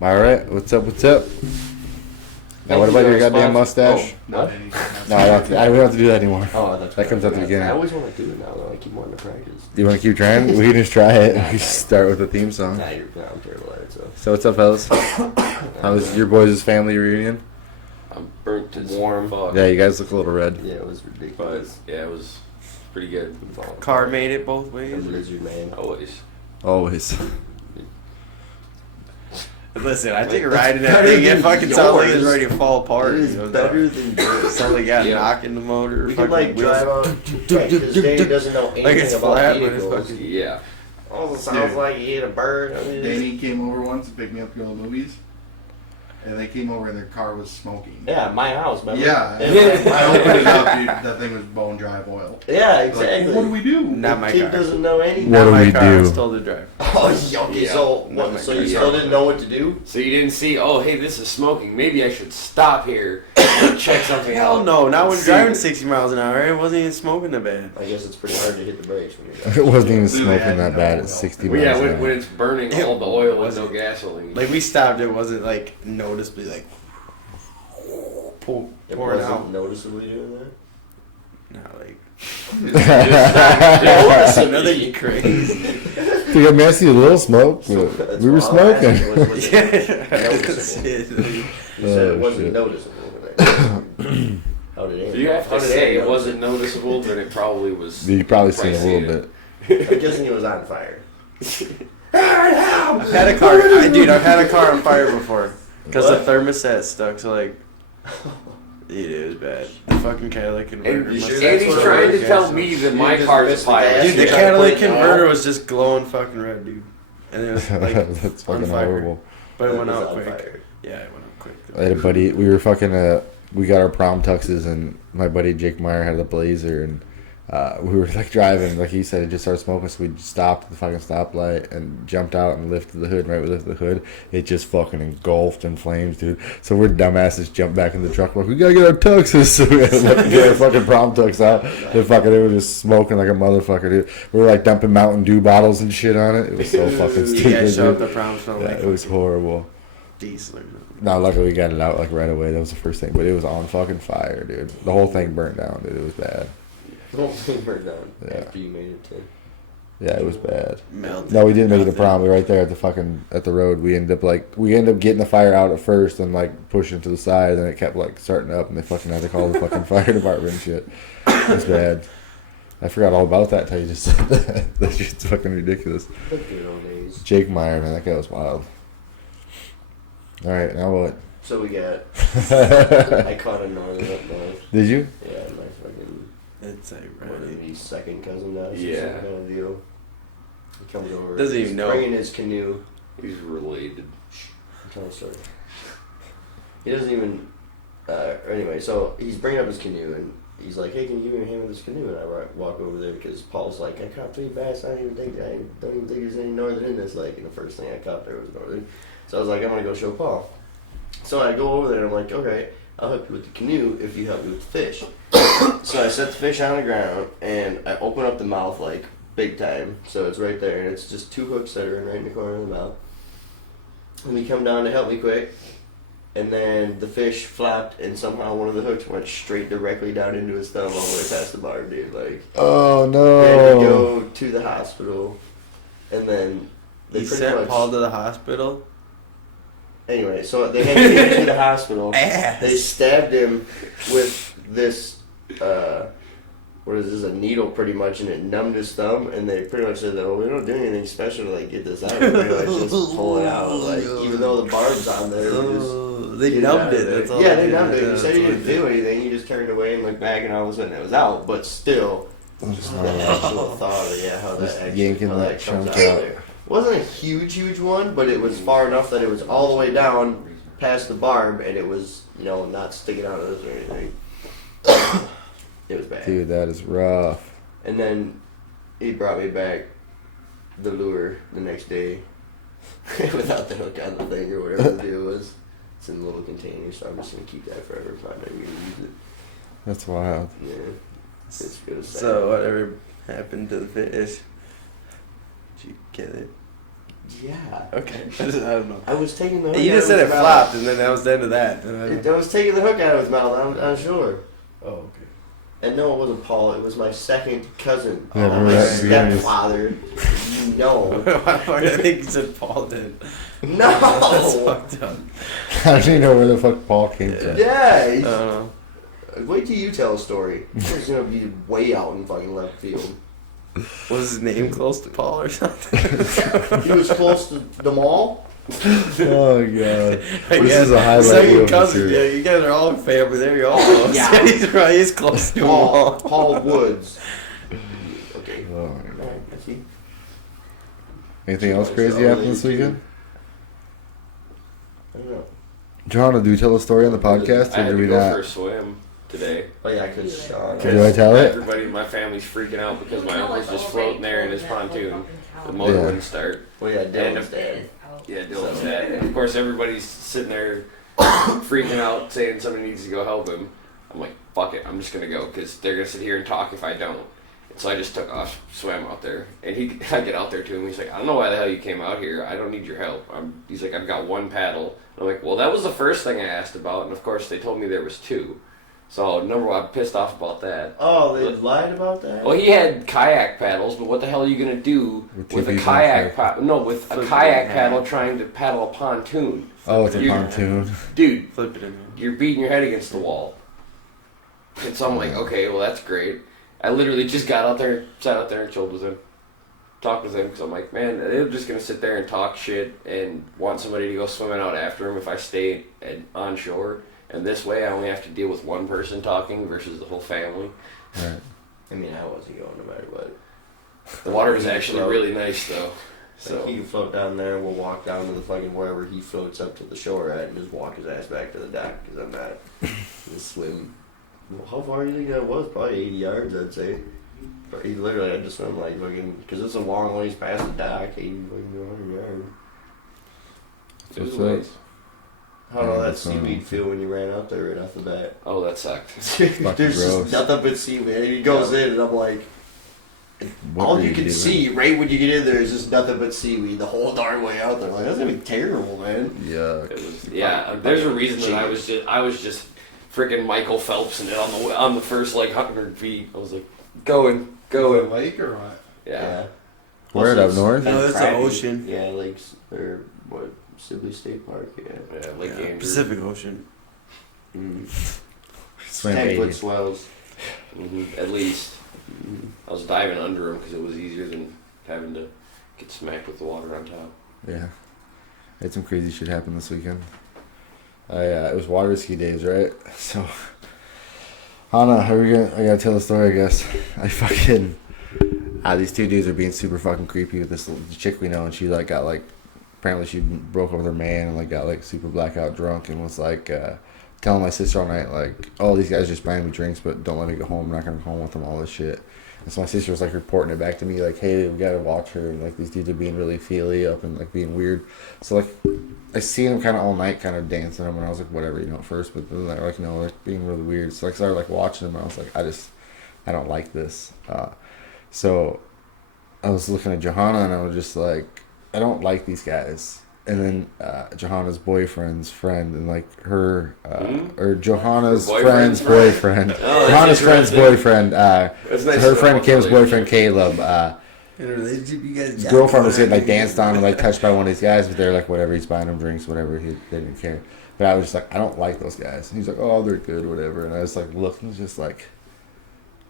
Alright, what's up, Now, what about your goddamn mustache? No, I don't have to do that anymore. Oh, that's that comes at the beginning. I always want to do it now, though. I keep wanting to practice. You want to keep trying? We can just try it. We can start with the theme song. I'm terrible at it, so. So what's up, fellas? How was your boys' family reunion? I'm burnt as warm. Fuck. Yeah, you guys look a little red. Yeah, it was ridiculous. But, yeah, it was pretty good. Car made it both ways. Lizard man. Always. Listen, I take a ride in that thing. It fucking sounds like it's ready to fall apart. It is better than yours. Sounds like you got a knock in the motor. We could like drive on. Because Danny doesn't know anything like it's about flat, vehicles. Yeah. Also sounds like he hit a bird. I mean, Danny came over once to pick me up to go to the movies, and they came over and their car was smoking. Yeah, my house, remember? Yeah. I opened it up, dude. That thing was bone dry of oil. Yeah, exactly. Like, what do we do? Not my Kid car. doesn't know anything. What do we car, I do? stole the drive. Oh, yucky. Yeah. So you still didn't know what to do? So you didn't see, oh, hey, this is smoking. Maybe I should stop here and check something Hell out. no, not when See. driving 60 miles an hour. It wasn't even smoking that bad. I guess it's pretty hard to hit the brakes when you're It driving. wasn't even smoking that bad at 60 Well, miles yeah, an hour. when it's burning all the oil with no gasoline. Like, we stopped, it wasn't like noticeably like It pouring wasn't out. noticeably doing that? Not like. Noticeably. Nothing crazy. Dude, I mean, I see a little smoke, but That's we were what I'm asking. smoking. Was Yeah, it that's noticeable? it. You said it wasn't shit. noticeable. How did If it? you have How to did say it it wasn't noticeable, then it probably was. You probably seen a pricey. little bit. I'm guessing it was on fire. I've had a car, I've had a car on fire before. Because the thermostat stuck, so like. Dude, it was bad. The fucking catalytic converter. And must sure have- Andy's that's what trying it to was, tell yeah, me so that you my just car's a missed the fire. gas. Dude, the Yeah. catalytic Put it converter out. was just glowing fucking red, dude. And it was like That's on fucking fire. horrible. But it went was out on quick. fire. Yeah, it went out quick. I had a buddy. We were fucking. We got our prom tuxes, and my buddy Jake Meyer had a Blazer, and we were like driving. Like he said, it just started smoking, so we stopped at the fucking stoplight and jumped out and lifted the hood. Right, we lifted the hood. It just fucking engulfed in flames, dude. So we're dumbasses jumped back in the truck. Like, we gotta get our tuxes. So we had to like, get our fucking prom tux out. And fucking, it was just smoking like a motherfucker, dude. We were like dumping Mountain Dew bottles and shit on it. It was so fucking You stupid, guys showed up dude. the prom smell Yeah, like it was horrible. diesel. No, luckily we got it out like right away. That was the first thing, but it was on fucking fire, dude. The whole thing burnt down, dude. It was bad. The whole thing burned down Yeah. after you made it to. Yeah, it was bad. Melted. No, we didn't make it to prom. We were right there at the road. We ended up getting the fire out at first and like pushing to the side, and then it kept like starting up, and they fucking had to call the fucking fire department and shit. It was bad. I forgot all about that until you just said that. That shit's fucking ridiculous. The good old days. Jake Meyer, man, that guy was wild. All right, now what? So we got. I caught a northern up north. Did you? Yeah, my fucking. It's like What is right. he, second cousin now? Yeah. Some kind of deal. He comes over. Doesn't he's even know. Bringing his canoe. He's related. I'm telling a story. He doesn't even. Anyway, so he's bringing up his canoe and he's like, "Hey, can you give me a hand with this canoe?" And I walk over there because Paul's like, "I caught 3 bass. I don't even think there's any northern in this lake." And the first thing I caught there was northern. So I was like, "I'm gonna go show Paul." So I go over there and I'm like, "Okay, I'll help you with the canoe if you help me with the fish." So I set the fish on the ground and I open up the mouth like big time. So it's right there and it's just 2 hooks that are right in the corner of the mouth. And he come down to help me quick. And then the fish flapped, and somehow one of the hooks went straight directly down into his thumb all the way past the barb, dude. Like, Oh they had to no! go to the hospital, and then they He pretty sent much. Paul to the hospital. Anyway, so they had to take him to the hospital. Ass. They stabbed him with this, what is this, a needle pretty much, and it numbed his thumb, and they pretty much said that, well, we don't do anything special to, like, get this out. We pretty much just pull it out. Like, even though the barb's on there, we just They get numbed out of it. there. That's all Yeah, they they did. numbed it. Yeah, You said that's he all didn't they do did. anything. You just turned away and looked back, and all of a sudden it was out. But still, just the actual thought of, how that Just actually yanking how that comes chunk out. out. There. It wasn't a huge one, but it was far enough that it was all the way down past the barb, and it was, not sticking out of this or anything. It was bad. Dude, that is rough. And then he brought me back the lure the next day without the hook on the thing or whatever the deal was. It's in a little container, so I'm just going to keep that forever if I'm never going to use it. That's wild. Yeah. It's good. So whatever happened to the fish? Did you get it? Yeah. Okay. I don't know. I was taking the hook You out just of said it his mouth. flopped, and then that was the end of that. I was taking the hook out of his mouth on shore. Oh, okay. And no, it wasn't Paul. It was my second cousin. Yeah, Not remember my that at the beginning? stepfather. No. I think you said Paul did. That's No. fucked up. I don't even know where the fuck Paul came from. Yeah. I don't know. Wait till you tell a story. It's gonna be way out in fucking left field. Was his name close to Paul or something? He was close to the mall. Oh god. This Yeah, is a highlight reel second for cousin. sure. Yeah, you guys are all family. There, you're all close. Yeah. he's close to them all. Paul Woods. Okay. Oh, Alright, I see. anything else crazy happened this weekend? I don't know. Johanna, do you tell a story on the podcast, I or had do to we go not? for a swim today. Oh yeah, cause Sean. Do I tell it? Everybody in my family's freaking out because my uncle's just floating there in his pontoon. The motor Yeah. wouldn't start. Well, yeah, Dylan's dad. Yeah, Dylan's dad. And of course, everybody's sitting there freaking out, saying somebody needs to go help him. I'm like, fuck it, I'm just gonna go because they're gonna sit here and talk if I don't. And so I just took off, swam out there, and I get out there to him. He's like, I don't know why the hell you came out here. I don't need your help. He's like, I've got one paddle. And I'm like, well, that was the first thing I asked about, and of course they told me there was two. So number one, I'm pissed off about that. Oh, they lied about that? Well, he had kayak paddles, but what the hell are you gonna do With two with a people kayak? inside. With a Flip it kayak in paddle half. trying to paddle a pontoon. Oh, it's a You- pontoon. Dude, Flip it in there. you're beating your head against the wall. And so I'm like, okay, well that's great. I literally just got out there, sat out there and chilled with him, talked with him, because I'm like, man, they're just gonna sit there and talk shit and want somebody to go swimming out after him if I stay on shore. And this way, I only have to deal with one person talking versus the whole family. Right. I mean, I wasn't going no matter what. The water was actually really nice though. So he can float down there, and we'll walk down to the fucking wherever he floats up to the shore at, and just walk his ass back to the dock because I'm not gonna swim. Well, how far do you think that was? Probably 80 yards, I'd say. But he literally had to swim like fucking because it's a long ways past the dock, 80 fucking 100 yards. It was What's a that? ways. How did Yeah, all that that's, seaweed feel when you ran out there right off the bat? Oh, that sucked. There's gross. just nothing but seaweed. And he goes in, and I'm like, What all were you can doing? see right when you get in there is just nothing but seaweed the whole darn way out there. Like that's gonna be terrible, man. Yuck. It was, yeah, there's a reason that I was just freaking Michael Phelps and on the first like 100 feet. I was like, going. Lake or what? Yeah. Where Also, up north? No, it's the Crappy. ocean. Yeah, lakes or what? Sibley State Park. Yeah. Yeah, Lake Yeah, Andrew. Pacific Ocean. Swam 10-foot 80. swells. At least. I was diving under him because it was easier than having to get smacked with the water on top. Yeah. Had some crazy shit happen this weekend. It was water ski days, right? So, Hannah, I gotta tell the story, I guess. These two dudes are being super fucking creepy with this little chick we know, and she like got like, apparently she broke up with her man and like got like super blackout drunk and was like telling my sister all night like, oh, these guys just buying me drinks, but don't let me go home. I'm not gonna go home with them. All this shit. And so my sister was like reporting it back to me like, hey, we gotta watch her. And like these dudes are being really feely up and like being weird. So like, I see them kind of all night, kind of dancing them, and I was like, whatever, at first. But then they're like, no, they're being really weird. So like, I started like watching them, and I was like, I don't like this. So I was looking at Johanna, and I was just like, I don't like these guys. And then Johanna's boyfriend's friend, and like her, or Johanna's Her friend's boyfriend. Oh, that's Johanna's friend's interesting. boyfriend. It's nice Her to friend know Kim's the boyfriend relationship. Caleb. In a relationship, you guys. His girlfriend was getting like danced on and like touched by one of these guys, but they're like, whatever, he's buying them drinks, whatever, they didn't care. But I was just like, I don't like those guys. And he's like, oh, they're good, whatever. And I was like, looking, just like,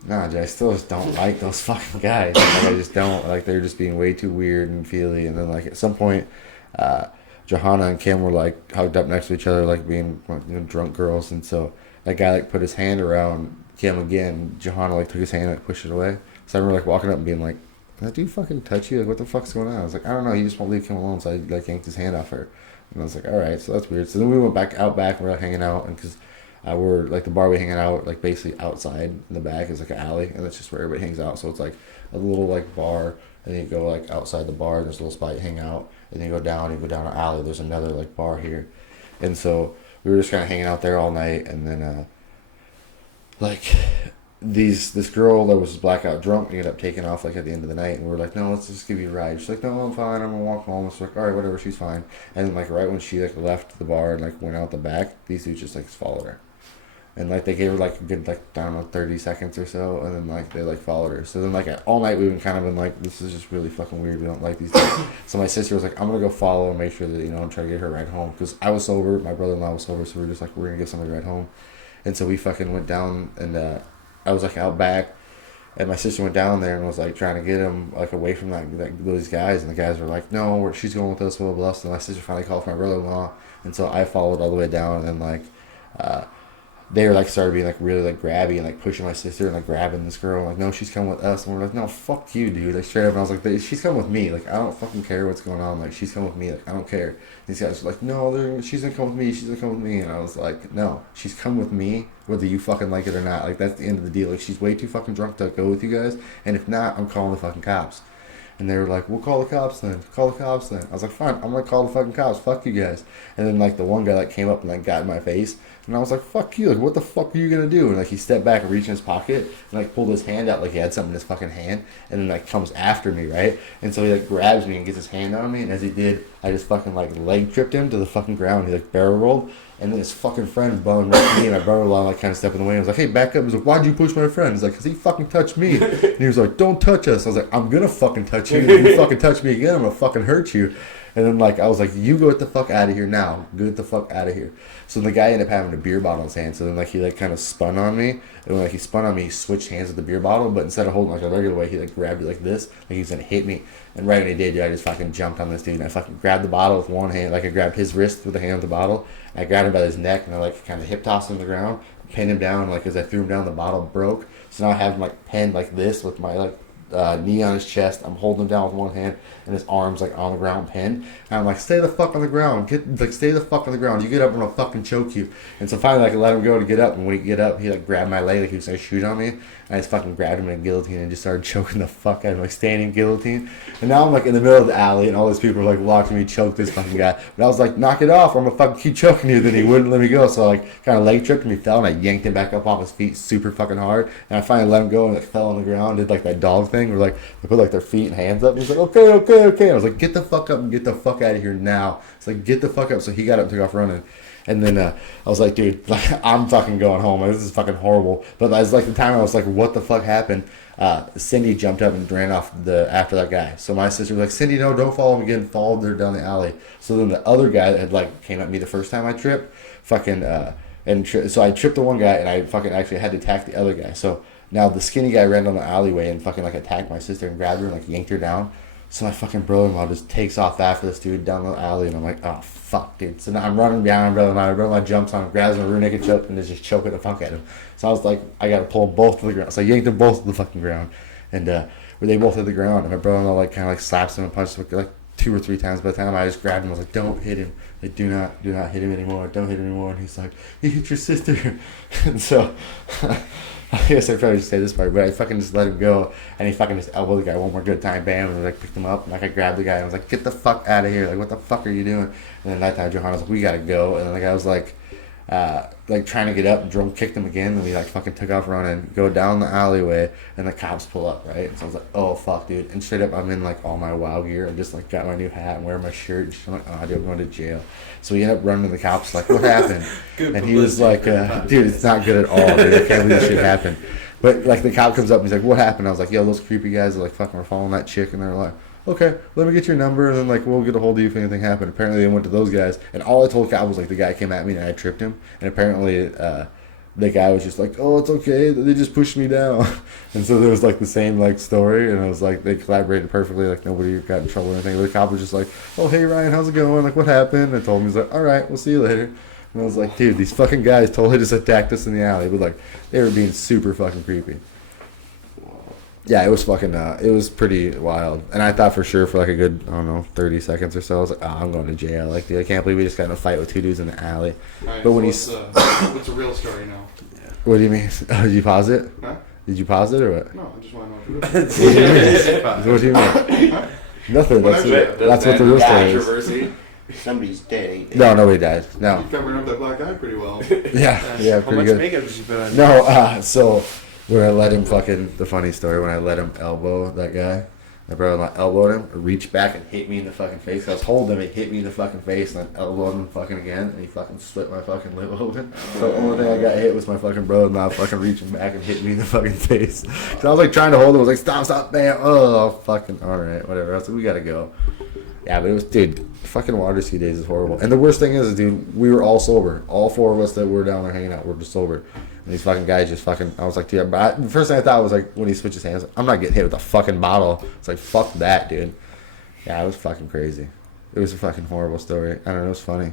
nah, I still just don't like those fucking guys. Like, I just don't. Like, they're just being way too weird and feely. And then like at some point, Johanna and Kim were like hugged up next to each other, like being drunk girls. And so that guy like put his hand around Kim again. Johanna like took his hand and like, pushed it away. So I remember like walking up and being like, did that dude fucking touch you? Like, what the fuck's going on? I was like, I don't know. He just won't leave Kim alone. So I like yanked his hand off her. And I was like, all right, so that's weird. So then we went back out back and we're like hanging out, and because we're like the bar we hanging out like basically outside in the back is like an alley, and that's just where everybody hangs out. So it's like a little like bar, and then you go like outside the bar. There's a little spot you hang out, and then you go down an alley. There's another like bar here, and so we were just kind of hanging out there all night, and then like this girl that was blackout drunk ended up taking off like at the end of the night, and we were like, no, let's just give you a ride. She's like, no, I'm fine, I'm gonna walk home. It's like, all right, whatever, she's fine. And then like right when she like left the bar and like went out the back, these dudes just like followed her, and like they gave her like a good like I don't know 30 seconds or so, and then like they like followed her. So then like all night we've been kind of been like, this is just really fucking weird. We don't like these dudes. So my sister was like, I'm gonna go follow and make sure that I'm trying to get her a ride home, because I was sober, my brother-in-law was sober, so we are just like, we're gonna get somebody a ride home. And so we fucking went down, and I was like out back, and my sister went down there and was like trying to get him like away from those guys, and the guys were like, no, she's going with us, blah blah blah. So my sister finally called for my brother-in-law, and so I followed all the way down, and then like they were like started being like really like grabby and like pushing my sister and like grabbing this girl, like, no, she's coming with us. And we're like, no, fuck you, dude, like straight up. And I was like, she's coming with me, like I don't fucking care what's going on, like she's coming with me, like I don't care. These guys were like, no, she's gonna come with me, she's gonna come with me. And I was like, no, she's come with me whether you fucking like it or not. Like that's the end of the deal. Like she's way too fucking drunk to go with you guys, and if not, I'm calling the fucking cops. And they were like, we'll call the cops then. Call the cops then. I was like, fine, I'm going to call the fucking cops. Fuck you guys. And then, like, the one guy, like, came up and, like, got in my face. And I was like, fuck you. Like, what the fuck are you going to do? And, like, he stepped back and reached in his pocket and, like, pulled his hand out like he had something in his fucking hand. And then, like, comes after me, right? And so he, like, grabs me and gets his hand on me. And as he did, I just fucking, like, leg tripped him to the fucking ground. He, like, barrel rolled. And then his fucking friend bumming right to me, and my brother-in-law like kind of stepped in the way. I was like, hey, back up. He's like, why'd you push my friend? He's like, because he fucking touched me. And he was like, don't touch us. I was like, I'm going to fucking touch you. And if you fucking touch me again, I'm going to fucking hurt you. And then like I was like, you go get the fuck out of here now. Get the fuck out of here. So the guy ended up having a beer bottle in his hand. So then like he like kind of spun on me. And when like he spun on me, he switched hands with the beer bottle. But instead of holding like a regular way, he like grabbed it like this. Like he was going to hit me. And right when he did, I just fucking jumped on this dude. And I fucking grabbed the bottle with one hand. Like I grabbed his wrist with the hand of the bottle. And I grabbed him by his neck. And I like kind of hip tossed him to the ground. Pinned him down. Like as I threw him down, the bottle broke. So now I have him like pinned like this with my like knee on his chest. I'm holding him down with one hand, and his arms like on the ground pinned. And I'm like, stay the fuck on the ground. Stay the fuck on the ground. You get up, I'm gonna fucking choke you. And so finally, like, I let him go to get up. And when he get up, he like grabbed my leg like he was gonna shoot on me. And I just fucking grabbed him in a guillotine and just started choking the fuck out of him, like standing guillotine. And now I'm like in the middle of the alley, and all these people are like watching me choke this fucking guy. But I was like, knock it off, or I'm gonna fucking keep choking you. Then he wouldn't let me go. So I like kind of leg tripped him. He fell, and I yanked him back up off his feet super fucking hard. And I finally let him go, and like fell on the ground. Did like that dog thing where like they put like their feet and hands up. And he's like, okay. And I was like, get the fuck up and get the fuck out of here now. It's like, get the fuck up. So he got up and took off running. And then I was like, dude, like, I'm fucking going home. Like, this is fucking horrible. But as like the time I was like, what the fuck happened? Cindy jumped up and ran off after that guy. So my sister was like, Cindy, no, don't follow him again. Followed her down the alley. So then the other guy that had like came at me the first time I tripped, fucking so I tripped the one guy, and I fucking actually had to attack the other guy. So now the skinny guy ran down the alleyway and fucking like attacked my sister and grabbed her and like yanked her down. So my fucking brother-in-law just takes off after this dude down the alley, and I'm like, oh fuck, dude. So now I'm running behind my brother-in-law. My brother-in-law jumps on him, grabs my rear naked choke, and is just choking the fuck at him. So I was like, I gotta pull them both to the ground. So I yanked them both to the fucking ground, and they both hit the ground. And my brother-in-law like kind of like slaps him and punches him like 2 or 3 times. By the time I just grabbed him, I was like, don't hit him. Like, do not hit him anymore. Don't hit him anymore. And he's like, you hit your sister. And so I guess I probably should say this part, but I fucking just let him go, and he fucking just elbowed the guy one more good time, bam, and like picked him up, and like I grabbed the guy, and I was like, get the fuck out of here, like what the fuck are you doing? And then that time Johanna was like, we gotta go, and then the guy was like trying to get up, and Jerome kicked him again, and we like fucking took off running, go down the alleyway, and the cops pull up, right? And so I was like, oh fuck, dude, and straight up I'm in like all my WoW gear, and just like got my new hat and wearing my shirt, and I'm like, oh dude, I'm going to jail. So we ended up running to the cops, like, what happened? And he was like, dude, it's not good at all, dude, I can't believe this shit happened. But like the cop comes up and he's like, what happened? I was like, yo, those creepy guys are like fucking were following that chick, and they're like, okay, let me get your number, and then like we'll get a hold of you if anything happened. Apparently they went to those guys, and all I told the cop was like the guy came at me and I tripped him, and apparently the guy was just like, oh, it's okay, they just pushed me down. And so there was like the same like story, and I was like, they collaborated perfectly, like nobody got in trouble or anything. But the cop was just like, oh hey Ryan, how's it going? Like what happened? And I told him, he's like, all right, we'll see you later. And I was like, dude, these fucking guys totally just attacked us in the alley, but like they were being super fucking creepy. Yeah, it was fucking, it was pretty wild. And I thought for sure for like a good, I don't know, 30 seconds or so, I was like, oh, I'm going to jail. Like, dude, I can't believe we just got in a fight with 2 dudes in the alley. Right, but when so what's the real story now? Yeah. What do you mean? Oh, did you pause it? Huh? Did you pause it or what? No, I just want to know what What do you mean? Huh? Nothing. That's what the real story is. Somebody's dead, ain't they? No, nobody died. No. You covering up that black eye pretty well. Yeah, How pretty much good. makeup did you put on? No, so When I let him the funny story, when I let him elbow that guy, my brother elbowed him, reached back and hit me in the fucking face. I was holding him, he hit me in the fucking face, and then elbowed him fucking again, and he fucking split my fucking lip open. So the only thing I got hit was my fucking brother-in-law fucking reaching back and hitting me in the fucking face. So I was like trying to hold him, I was like, stop, bam, oh, fucking, alright, whatever. I was like, we gotta go. Yeah, but it was, dude, fucking water ski days is horrible. And the worst thing is, dude, we were all sober. All 4 of us that were down there hanging out were just sober. And these fucking guys just fucking, I was like, dude, the first thing I thought was like, when he switched his hands, I'm not getting hit with a fucking bottle. It's like, fuck that, dude. Yeah, it was fucking crazy. It was a fucking horrible story. I don't know, it was funny.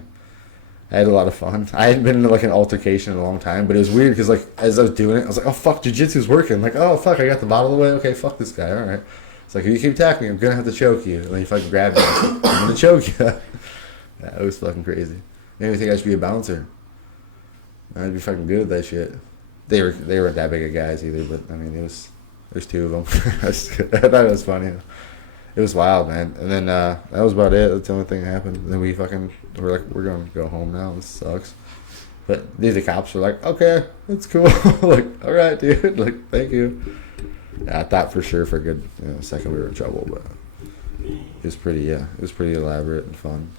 I had a lot of fun. I hadn't been in like an altercation in a long time, but it was weird because like, as I was doing it, I was like, oh fuck, jiu-jitsu's working. Like, oh fuck, I got the bottle away. Okay, fuck this guy, alright. It's like, if you keep attacking me, I'm gonna have to choke you. And then you fucking grab me, I'm gonna choke you. Yeah, it was fucking crazy. Maybe I think I should be a bouncer. I'd be fucking good at that shit. They weren't that big of guys either, but I mean, there's 2 of them. I thought it was funny. It was wild, man. And then that was about it. That's the only thing that happened. And then we're like, we're gonna go home now. This sucks. But the cops were like, okay, it's cool. Like, all right, dude. Like, thank you. Yeah, I thought for sure for a good second we were in trouble, but it was pretty elaborate and fun.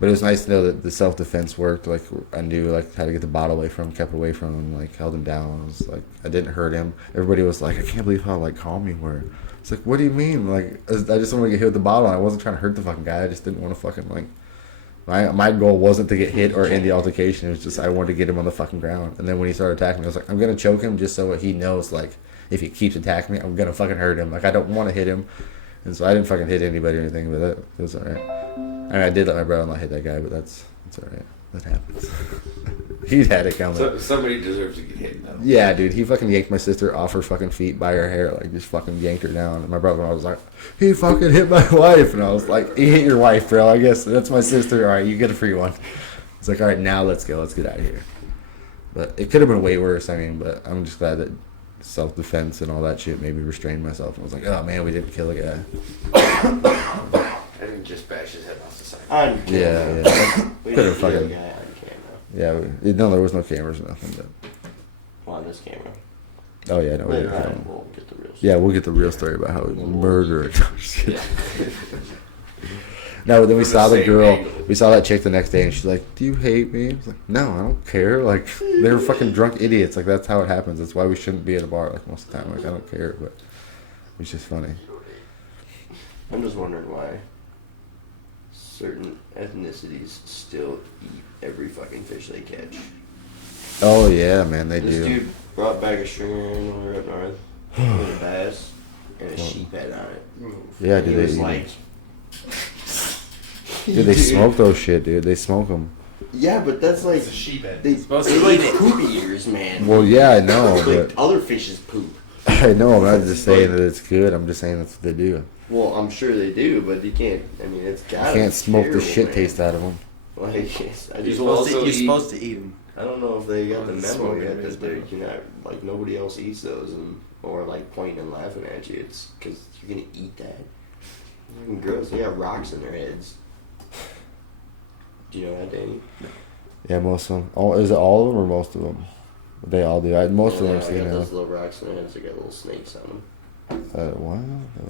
But it was nice to know that the self-defense worked. Like, I knew, like, how to get the bottle away from him, kept away from him, like, held him down. I was like, I didn't hurt him. Everybody was like, I can't believe how, like, calm you were. It's like, what do you mean? Like, I just didn't want to get hit with the bottle. I wasn't trying to hurt the fucking guy. I just didn't want to fucking, like, my goal wasn't to get hit or end the altercation. It was just I wanted to get him on the fucking ground. And then when he started attacking me, I was like, I'm going to choke him just so he knows, like, if he keeps attacking me, I'm going to fucking hurt him. Like, I don't want to hit him. And so I didn't fucking hit anybody or anything, but it was alright. I mean, I did let my brother-in-law hit that guy, but that's alright. That happens. He'd had it coming. So somebody deserves to get hit, though. Yeah, dude. He fucking yanked my sister off her fucking feet by her hair. Like, just fucking yanked her down. And my brother-in-law was like, he fucking hit my wife. And I was like, he hit your wife, bro. I guess that's my sister. Alright, you get a free one. It's like, alright, now let's go. Let's get out of here. But it could have been way worse, I mean, but I'm just glad that self-defense and all that shit made me restrain myself. I was like, oh, man, we didn't kill a guy. I didn't just bash his head off the side. On camera. Yeah. We Could didn't have kill a fucking... guy on camera. Yeah, no, there was no cameras or nothing. But... Well, on this camera. Oh, yeah, no. Later Yeah, on, we'll get the real story. yeah, we'll get the real story about how we murdered. Yeah. No, but then we saw the Same girl. angle. We saw that chick the next day, and she's like, "Do you hate me?" I was like, "No, I don't care." Like, they were fucking drunk idiots. Like, that's how it happens. That's why we shouldn't be at a bar like most of the time. Like, I don't care, but it's just funny. I'm just wondering why certain ethnicities still eat every fucking fish they catch. Oh yeah, man, they This do. dude brought back a stringer in when we were up north with a bass and a sheep head on it. Yeah, And dude, he they was eat like, 'em. Dude, they smoke those shit, dude. They smoke them. Yeah, but that's like It's a sheephead. they supposed to like eat it. poop eaters, man. Well, yeah, I know, like but other fishes poop. I know. I'm not just saying that it's good. I'm just saying that's what they do. Well, I'm sure they do, but you can't. I mean, it's You got. can't smoke the shit taste out of them. Like, it's, I You're just, supposed to You're eat- supposed to eat them. I don't know if they got the Oh, memo smoking yet is that they're bad. you're not like nobody else eats those and or like pointing and laughing at you. It's because you're gonna eat that. Fucking gross. They got rocks in their heads. Do you know that, Danny? Yeah, most of them. Oh, is it all of them or most of them? They all do. Most of them I've They seen got now. those little rocks in their heads. They got little snakes on them. What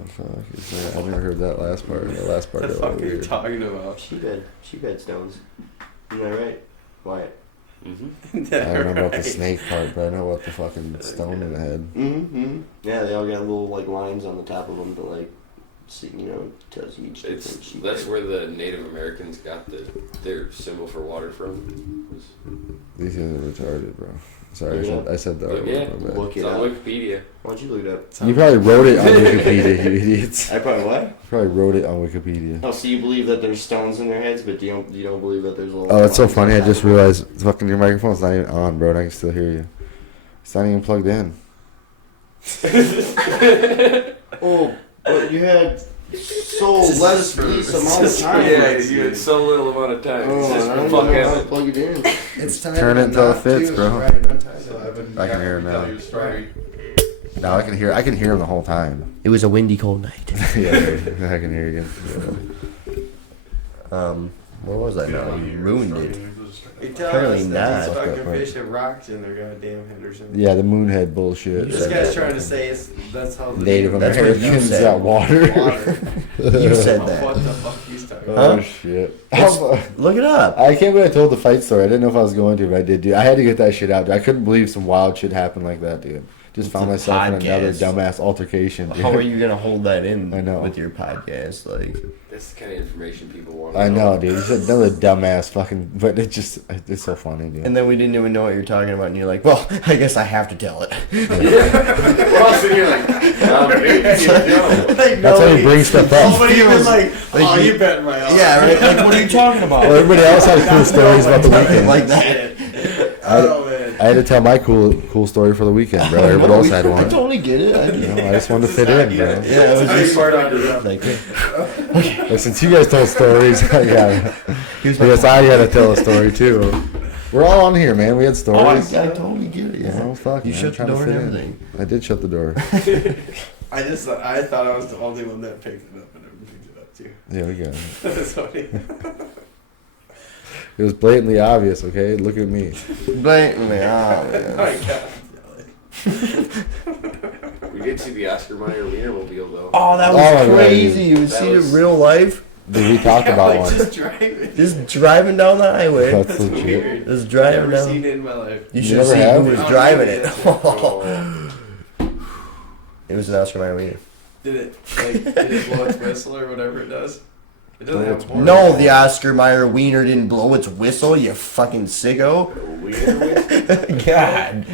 the fuck is that? I've never heard that last part. The last part What the is fuck are you weird. talking about? Sheephead stones. Isn't that right? Wyatt? Mm-hmm. I don't know about the snake part, but I know about the fucking stone in the head. Mm-hmm. Yeah, they all got little like lines on the top of them to like, see, you know, tells you each different sheephead. That's where the Native Americans got their symbol for water from. These guys are retarded, bro. Sorry, Yeah. I said that. Look, yeah. My bad. Look It's it on up. Wikipedia. Why don't you look it up? You probably wrote it on Wikipedia, you idiots. I probably what? You probably wrote it on Wikipedia. Oh, so you believe that there's stones in their heads, but you don't believe that there's little. Oh, it's so lines funny. on I top just of them? realized fucking your microphone's not even on, bro. And I can still hear you. It's not even plugged in. Oh, but you had so less piece amount of time. Yeah, you had so little amount of time. Oh, It's I just don't know fuck how to it. plug it in. It's time Turn it until it fits, to, bro. Right, not time. So I can hear him now. Tell you a story. No, I can hear him the whole time. It was a windy, cold night. Yeah, I can hear you. Yeah. What was that now? You ruined it. He tells Apparently us not. that these Fuck that fucking part. fish have rocks in their goddamn head or something. Yeah, the moonhead bullshit. This guy's trying to say that's how the Native That's what you Americans said. got water. You said What that. the fuck he's talking Oh about? Huh? shit! Look it up. I can't believe I told the fight story. I didn't know if I was going to, but I did. Dude, I had to get that shit out. Dude. I couldn't believe some wild shit happened like that, dude. Just It's found a myself in another podcast. dumbass altercation. Dude. How are you gonna hold that in I know. with your podcast? Like, That's the kind of information people want. I know, dude. It's another dumbass fucking. But it's so funny, dude. and then we didn't even know what you're talking about, and you're like, well, I guess I have to tell it. We're all sitting here like, maybe you don't. That's how you bring stuff up. Nobody even feels like, oh, you- you bet my ass. Yeah, right. Like, what are you talking about? Well, everybody else had cool stories about the weekend. Like that. Oh, man. I had to tell my cool story for the weekend, bro. Everybody else had I one. totally get it. I You know, I just wanted to fit in, bro. Yeah, it was just part of it. like, But since you guys told stories, yeah, I guess I had to tell a story too. We're all on here, man. We had oh, I stories. totally get it. Yeah. Oh fuck! You man, shut I'm the trying to door fit and in. everything. I did shut the door. I thought I was the only one that picked it up, and everyone picked it up too. Yeah, we got it. That's funny. It was blatantly obvious. Okay, look at me. Blatantly, Oh man. my god. We did see the Oscar Mayer Wienermobile though. Oh, that Oh, was my crazy. You That see it was- in real life? Did we talk about like, one? just driving. Just driving down the highway. That's That's legit. weird. Just driving Never down. seen it in my life. You You should never see have? who was Oh, driving yeah, it. yeah. Oh, It was an Oscar Mayer Wiener. Did it blow its whistle or whatever it does? It doesn't have a horn. No, the Oscar Mayer Wiener didn't blow its whistle, you fucking sicko. Wiener whistle? God.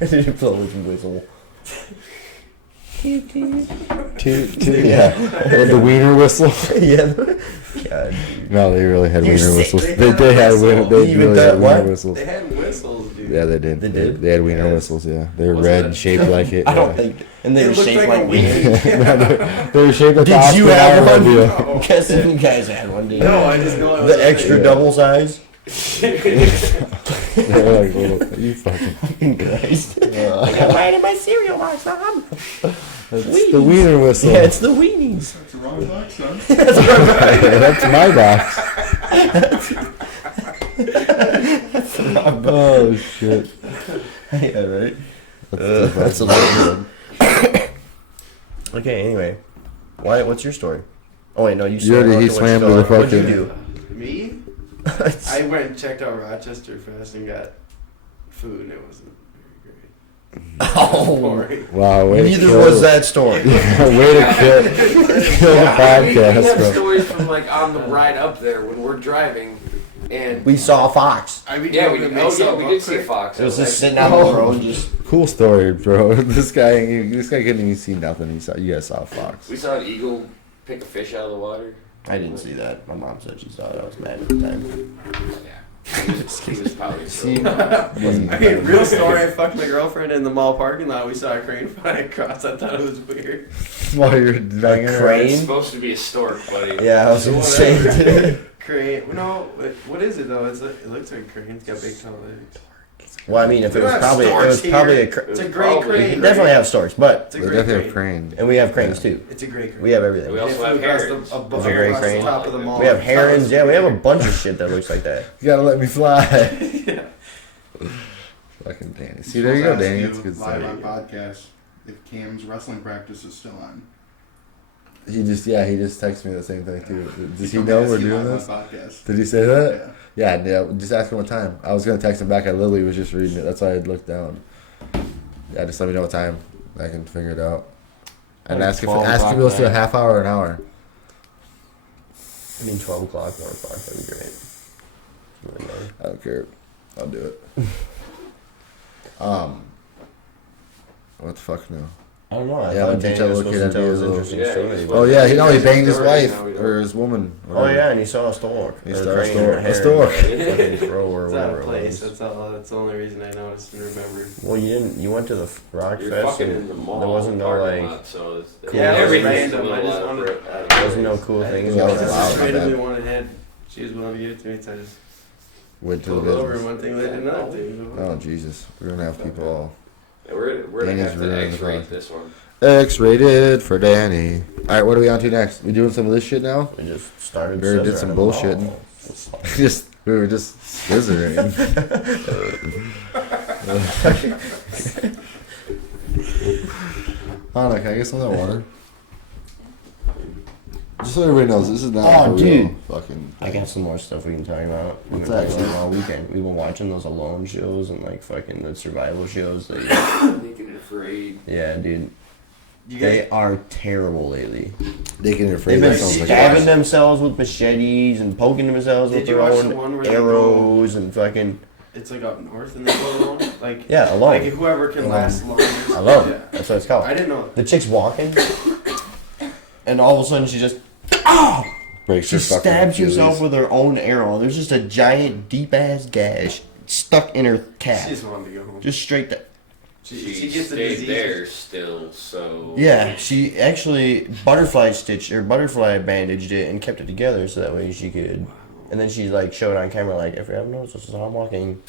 It didn't blow its whistle. Toot, toot, yeah. The wiener whistle. Yeah. God, dude. No, they really had You're wiener sick. whistles. They They had did have whistle. wiener. They Even really that had wiener what? whistles. They had whistles, dude. Yeah, they did. They did? They had wiener Yes. whistles. Yeah, they were Was red it? and shaped like it. I don't yeah. think. And they It were looked shaped like a like wiener. wieners. They were shaped like the Did you Oscar have Mayer one? wheel. Oh. I'm guessing you guys had one, didn't you? No, I just know it was The extra Yeah. double size? They were like little. You fucking. Christ. Uh, I'm right in my cereal box, Mom. That's the wiener whistle. Yeah, it's the weenies. That's the wrong box, son. That's my box. Oh shit. Yeah, right? That's That's a little good. Okay, anyway. What's your story? Oh, wait, no, you You already- out he to swam Wichita. to the What'd you fucking- do? Me? I went and checked out Rochester fast and got food, and it wasn't very great. Oh, Boring. Wow. Way to neither kill was it. that story. Way to kill the we podcast, have bro. stories from like on the ride up there when we're driving, and We saw a fox. I mean, yeah, we you did. make Oh yeah, something we up did see a quick. fox. It was just Actually- sitting out on the road, just Cool story, bro. This guy couldn't even see nothing. You guys saw a fox. We saw an eagle pick a fish out of the water. I didn't see that. My mom said she saw it. I was mad at the time. Yeah, he was probably See, still. I mean, real story. I fucked my girlfriend in the mall parking lot. We saw a crane fly across. I thought it was weird. while you're banging her. crane? It's supposed to be a stork, buddy. Yeah, I was gonna say. Crane. No, what is it though? It looks like a crane. It's got big tall legs. Well, I mean, if We it was don't have probably, it storks was probably here. a. It's a It was great probably- crane. We definitely have stores, but It's a They great definitely have crane. crane. and we have cranes too. It's a great crane. We have everything. We also It have flew across herons. above It's a great across crane. the top of the mall. We have herons. Yeah, we have a bunch of shit that looks like that. You gotta let me fly. Yeah. Fucking Danny. See, there you go, Danny. It's a good Live story. on podcast. If Cam's wrestling practice is still on. He just texted me the same thing too. Does he Come know ask we're you doing live this? on podcast. Did he say that? Yeah. Yeah, just ask him what time. I was gonna text him back. I literally was just reading it. That's why I looked down. Yeah, just let me know what time. I can figure it out. And Like ask if 12 we'll do a o'clock half hour or an hour. I mean, 12 o'clock, 1 o'clock. That'd be great. Really nice. I don't care. I'll do it. What the fuck now? I don't know. I Yeah, thought when Danny Tito was looked supposed at to tell me his a little- interesting Yeah, story. he's but- Oh yeah, he banged his Story, wife no, we don't. or his woman. Oh yeah, and he saw a stork. He Or saw a crane stork. or A heron. stork. Fucking crow or It's whatever that it place. was. That's the only reason I noticed and remembered. Well, you didn't. You went to the Rock You're Fest. fucking And in the mall. there wasn't no parking like. lot, so it's, Cool. Yeah, it was everything's random. a I little just out of wanted- it. There wasn't no cool things Yeah, I it going was just loud, on. my randomly bad. wanted head. She was willing to give it to me, so I just Went to the pulled over. business. One thing led to another thing. Oh Jesus, we're gonna have people all We're gonna Danny's have to ruining the X-rate podcast. this one. X-rated for Danny. Alright, what are we on to next? We doing some of this shit now? We just started. We already did some scissoring. bullshitting. We were just scissoring. Anna, can I get some of that water? Just so everybody knows, this is not Oh, a dude. real fucking. I got some more stuff we can talk about. We've What's been that? talking about all weekend. We've been watching those alone shows and like fucking the survival shows. That, Naked and Afraid. yeah, dude. You They guys, are terrible lately. They can afraid They've that been sounds like stabbing themselves with machetes and poking themselves Did with you their watch the own one where they arrows and fucking it's like up north and they go alone. Like yeah, like alone. whoever can last longest. Alone. Yeah. That's what it's called. I didn't know. The chick's walking, and all of a sudden she just breaks she her fucking stabs herself Achilles. with her own arrow. There's just a giant deep ass gash stuck in her She calf, just wanted to go home. just straight there. She gets the stayed disease. there still, so Yeah, she actually butterfly bandaged it and kept it together so that way she could. And then she like showed on camera like, if you haven't noticed, this is how I'm walking.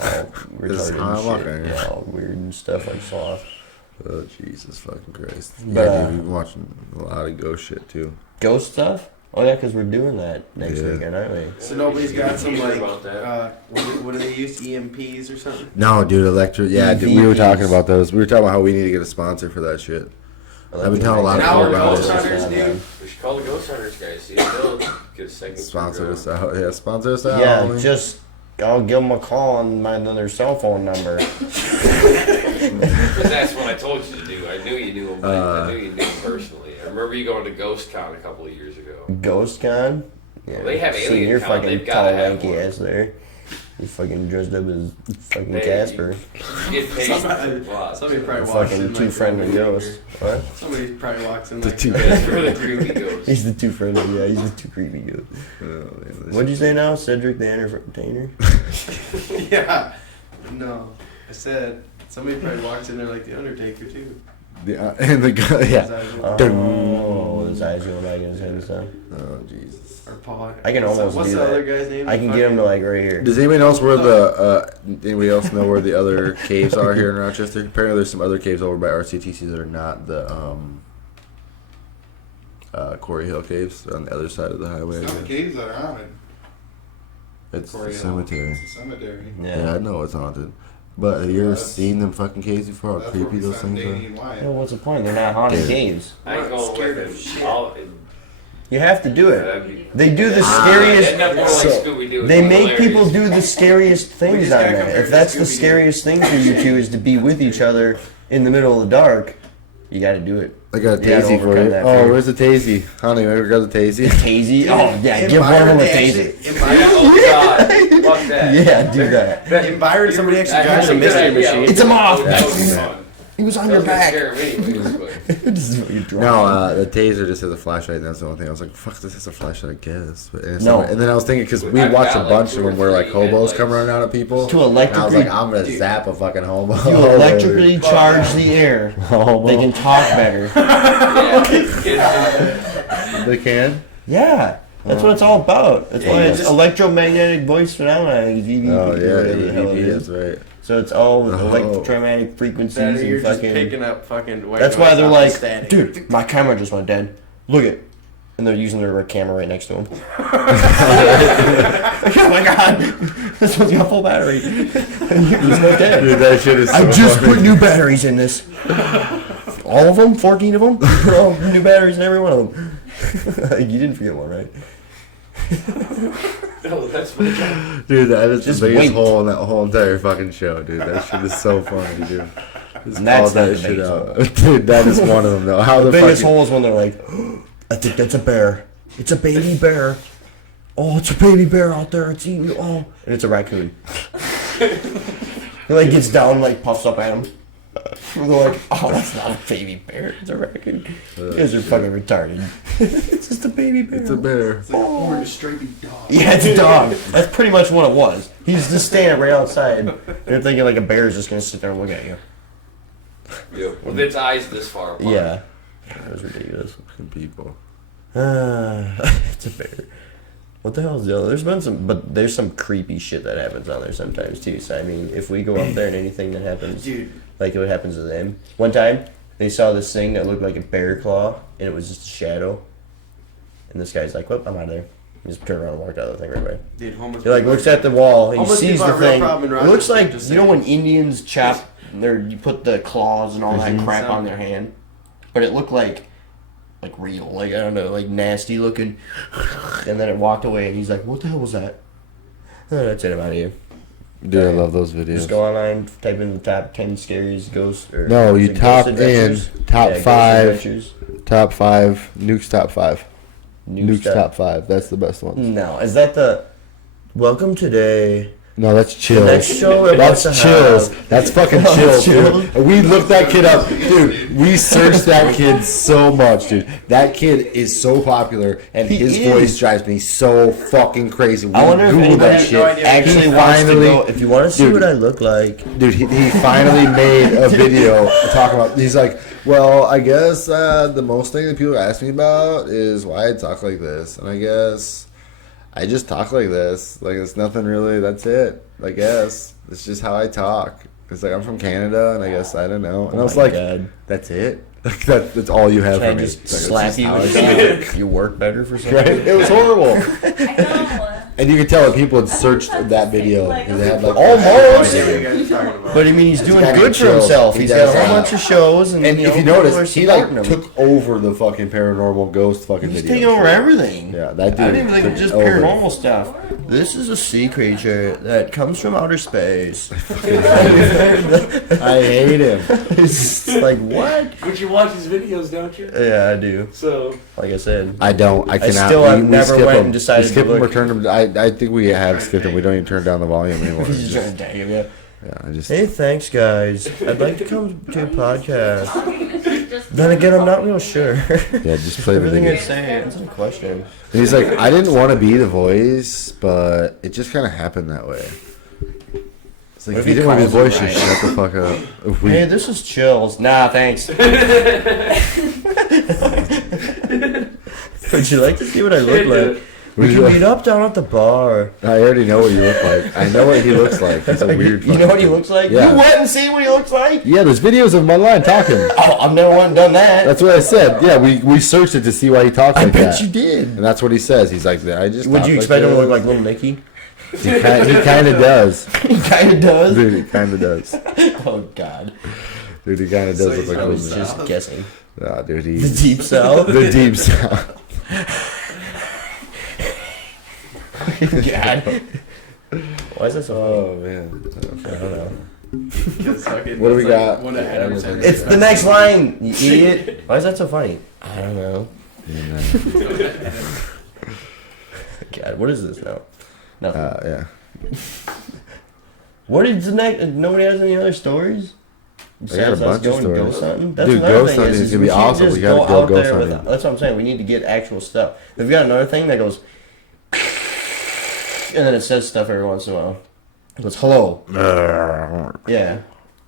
All This is retarded how I'm and walking. shit. Yeah, all weird and stuff like sloth. Oh Jesus fucking Christ! But, Yeah, dude, we've been watching a lot of ghost shit too. Ghost stuff? Oh yeah, because we're doing that next Yeah. weekend, aren't we? So nobody's got some Sure like about that. what do they use? EMPs or something? No, dude, Yeah, dude, we were EVPs. talking about those. We were talking about how we need to get a sponsor for that shit. I've been telling a lot of Now people we're about ghost it. hunters, dude. We should call the ghost hunters guys. See if they'll get a second. Sponsor us out. Yeah, sponsor us out. Yeah, homie. just I'll give them a call on their cell phone number. Because that's what I told you to do. I knew you knew him. I knew you knew him personally. I remember you going to Ghost Con a couple of years ago. Ghost Con? Yeah. Well, they have Seen Alien your Con, fucking they've tall gotta have lanky one. ass there. You fucking dressed up as fucking Hey, Casper. You get paid Somebody- for lots. Somebody probably walks in Fucking like two the friendly movie ghosts. theater. What? Somebody probably walks in The like two That's for the creepy ghost. He's the two friendly, yeah, he's the two creepy ghosts. Oh, man, this What'd you say now? Cedric the Entertainer? Yeah. No. I said somebody probably walks in there like the Undertaker too. and the guy, yeah. His eyes will- Oh, his eyes going back in his head and stuff. Oh Jesus. Or Paul. I can almost What's do the that. other guy's name? I can get him to like right here. Does anybody else where the anybody else know where the other caves are here in Rochester? Apparently, there's some other caves over by RCTC that are not the Quarry Hill caves. They're on the other side of the highway. It's not the caves that are haunted. It's Quarry the Hill. cemetery. It's a cemetery. Yeah, I know it's haunted. But have you ever That's- seen them fucking caves before? How That's where creepy we those found things Danny are. and Wyatt. Well, what's the point? They're not haunted Dude. caves. I ain't going Scared with of him. shit. You have to do it. That'd be- They do the Ah, scariest. that'd be more like so- Scooby-Doo. They It's make hilarious. people do the scariest things just on gotta that. compare If to that's the Scooby-Doo. scariest thing for you two is to be with each other in the middle of the dark, you got to do it. I got a You gotta tasty for overcome you. that Oh, fear. where's the tasty? Honey, ever got the tasty? Tazy? Oh yeah, In give one of Byron, them a they tazy. actually- in Byron- Oh God! Fuck that. Yeah, do that. In Byron, somebody actually That's drives a good mystery idea. machine. It's a moth. That would be fun. He was on That your was gonna back. scare him anyways, but This is what you're drunk. No, the taser just has a flashlight, and that's the only thing. I was like, fuck, this has a flashlight, I guess. But, and, No. and then I was thinking, because we I've watched a got, like, bunch 2 of or them where, like, 3 hobos headlights. come running out at people. To And I was electrically, like, I'm going to zap a fucking hobo. you electrically charge the air. Hobo. They can talk better. yeah. They can? Yeah, that's what it's all about. That's why Yeah, it's just- electromagnetic voice phenomena. EVP, Oh, yeah, whatever the hell it EVP, is. that's right. So it's all with Oh. electromagnetic frequencies That you're and just fucking. picking up fucking white That's why noise they're off like, the static. dude, my camera just went dead. Look it. And they're using their camera right next to them. Oh my god, this one's got full battery. He's not dead. Dude, that shit is so I just funny. put new batteries in this. All of them? 14 of them? All new batteries in every one of them. You didn't forget one, right? No, that's my job. Dude, that is Just the biggest wait. hole in that whole entire fucking show, dude. That shit is so funny, dude. Just And that's call not that the shit biggest out. Dude, that is one of them, though. How The the biggest fucking... hole is when they're like, I think that's a bear. It's a baby bear. Oh, it's a baby bear out there. It's eating you. Oh. And it's a raccoon. He like gets down and like puffs up at him. They're like, oh, that's not a baby bear. It's a raccoon. You guys are fucking retarded. It's just a baby bear. It's a bear. It's like an orange stripy dog. Yeah, it's a dog. That's pretty much what it was. He's just standing right outside. And you're thinking like a bear is just going to sit there and look at you. Yeah. With its eyes this far apart. Yeah. That was ridiculous. Fucking people. It's a bear. What the hell is the other? There's some creepy shit that happens on there sometimes too. So I mean, if we go up there and anything that happens, Dude. like what happens to them. One time they saw this thing that looked like a bear claw, and it was just a shadow. And this guy's like, "Whoop, I'm out of there." He just turned around and walked out of the thing right away. Dude, homeless He like looks at the wall, he Homeless sees people the are a real thing. problem in It looks Rochester, like just you know saying. when Indians chop, you put the claws and all that crap on their hand, but it looked like real, like I don't know, like nasty looking. And then it walked away, and he's like, "What the hell was that?" Oh, that's it. I'm out of here. Dude, I love those videos. Just go online, type in the top 10 scariest ghosts. Or No, is you it top Ghost in Adventures? top Yeah, Ghost 5. Adventures. Top 5. Nuke's top 5. Nuke's Nuke's top 5. That's the best one. No, is that the Welcome Today? No, that's The Chills. next show we're about That's to Chills. have. That's fucking Oh, Chills, Chills. dude. We looked that kid up. Dude, we searched that kid so much, dude. That kid is so popular, and He his is. voice drives me so fucking crazy. We I wonder if Googled anybody that has shit. no idea. actually He wants to finally- go. If you want to see Dude. what I look like, Dude, he finally made a video talking about. He's like, well, I guess the most thing that people ask me about is why I talk like this, and I guess I just talk like this. Like it's nothing really. That's it. I guess it's just how I talk. It's like I'm from Canada, and I guess I don't know. And I was my like, God. that's it. Like that's all you have can I for me. just It's like, slap it's you just how and I see talk. if you work better for something? Right? It was horrible. I know. And you could tell that people had searched that video because they had like Almost. idea what you guys are talking about. But I mean, he's doing kinda good for chills. himself. He He's does got a whole that. bunch of shows, and And if you people are notice, he like supporting him. took over the fucking paranormal ghost fucking He's video. taking over everything. Yeah, that dude. I didn't even think it was just took over. paranormal stuff. This is a sea creature that comes from outer space. I hate him. It's like, what? But you watch his videos, don't you? Yeah, I do. So Like I said. I don't. I cannot. still have we never skip went him. and decided we skip to him or look. turn him. I think we have skipped him. We don't even turn down the volume anymore. He's It's just trying just- to tag him, yeah. yeah, I just. Hey, thanks, guys. I'd like to come to a podcast. Then again, I'm not real sure. Yeah, just play the Everything video. I say, answer the question. And he's like, I didn't want to be the voice, but it just kind of happened that way. It's like, What if if you he didn't want to be the calls voice, you just shut the fuck up. If we, Hey, this is Chills. Nah, thanks. Would you like to see what I look like? We can meet up down at the bar. I already know what you look like. I know what he looks like. He's a weird. You know what he looks like? Yeah. You went and see what he looks like? Yeah, there's videos of him online talking. Oh, I've never once done that. That's what I said. Yeah, we searched it to see why he talks I like bet that. you did. And that's what he says. He's like, I just. Would talk you like expect him to this. look like Little Nicky? He kind of does. He kind of does. Dude, he kind of does. Oh, God. Dude, he kind of does look like I a was little just guessing. Nah, dude, The he. Deep South? The deep south. God. Why is that so funny? Oh man. I don't know. What do we got? It's the next line, you idiot. Why is that so funny? I don't know. God, what is this now? Nothing. Yeah. What is the next? Nobody has any other stories? Besides a us bunch of going stories. ghost hunting? That's Dude, another ghost thing hunting is gonna be we can't awesome. just We gotta go go out ghost there with. hunting. That's what I'm saying. We need to get actual stuff. They've got another thing that goes, and then it says stuff every once in a while. It goes hello. Yeah.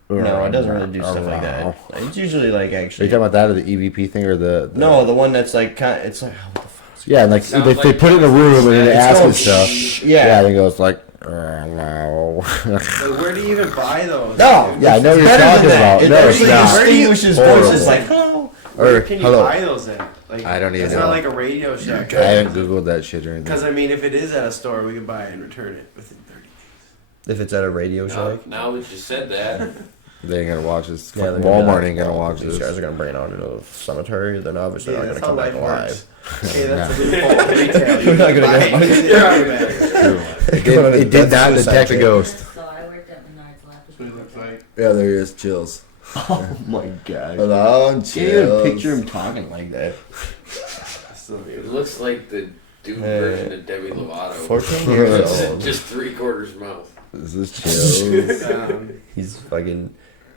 No, it doesn't really do stuff like that. It's usually like Are you actually. talking about that or the EVP thing or the No, the one that's like kind. It's like what the fuck. Is Yeah, and like Sounds they like put it in a room and then they It's ask going it stuff. shh, Yeah, yeah. and it goes like no. Like, where do you even buy those? No. Yeah, I know what you're Better talking than that. about. It No, it's actually not. distinguishes Horrible. voices like hello. Where Or can you hello. buy those at? Like, I don't even it's know. not like a Radio Shack. I haven't googled that shit or anything. Because I mean, if it is at a store, we can buy it and return it within 30 days. If it's at a Radio now, Shack. now that you said that, They ain't gonna watch this. Yeah, they're Walmart gonna be ain't gonna watch These this. guys are gonna bring it on into the cemetery. Then obviously Yeah, they're that's not gonna how come back life alive. works. Hey, that's a loophole of retail. We're not gonna buy go- it. You're out of It did not detect a ghost. So I worked at Menards last That's what it looks like. Yeah, there he is. Chills. Oh my god! Hello, Can't even picture him talking like that. it looks like the dude Hey. version of Demi Lovato. 14 years old. Just 3/4 mouth. This is Chills. He's fucking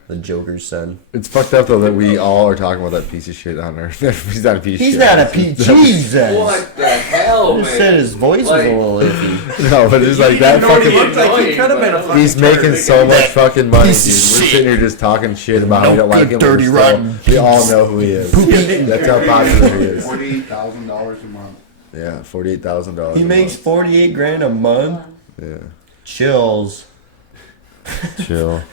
the Joker's son. It's fucked up though that we all are talking about that piece of shit on Earth. He's not a piece. He's of not a shit. Jesus. What the hell, I just man? said his voice Like- was a little iffy. No, but it's like that You know what he fucking. looked like? He could have been a fucking He's making turd. so much fucking money, dude. We're Piece of shit. sitting here just talking shit about how we No don't like good, him. but dirty, we're still- rotten We all know who he is. That's how popular he is. $40,000 a month. Yeah, $48,000. He makes 48 grand a month. Yeah. Chills. Chill.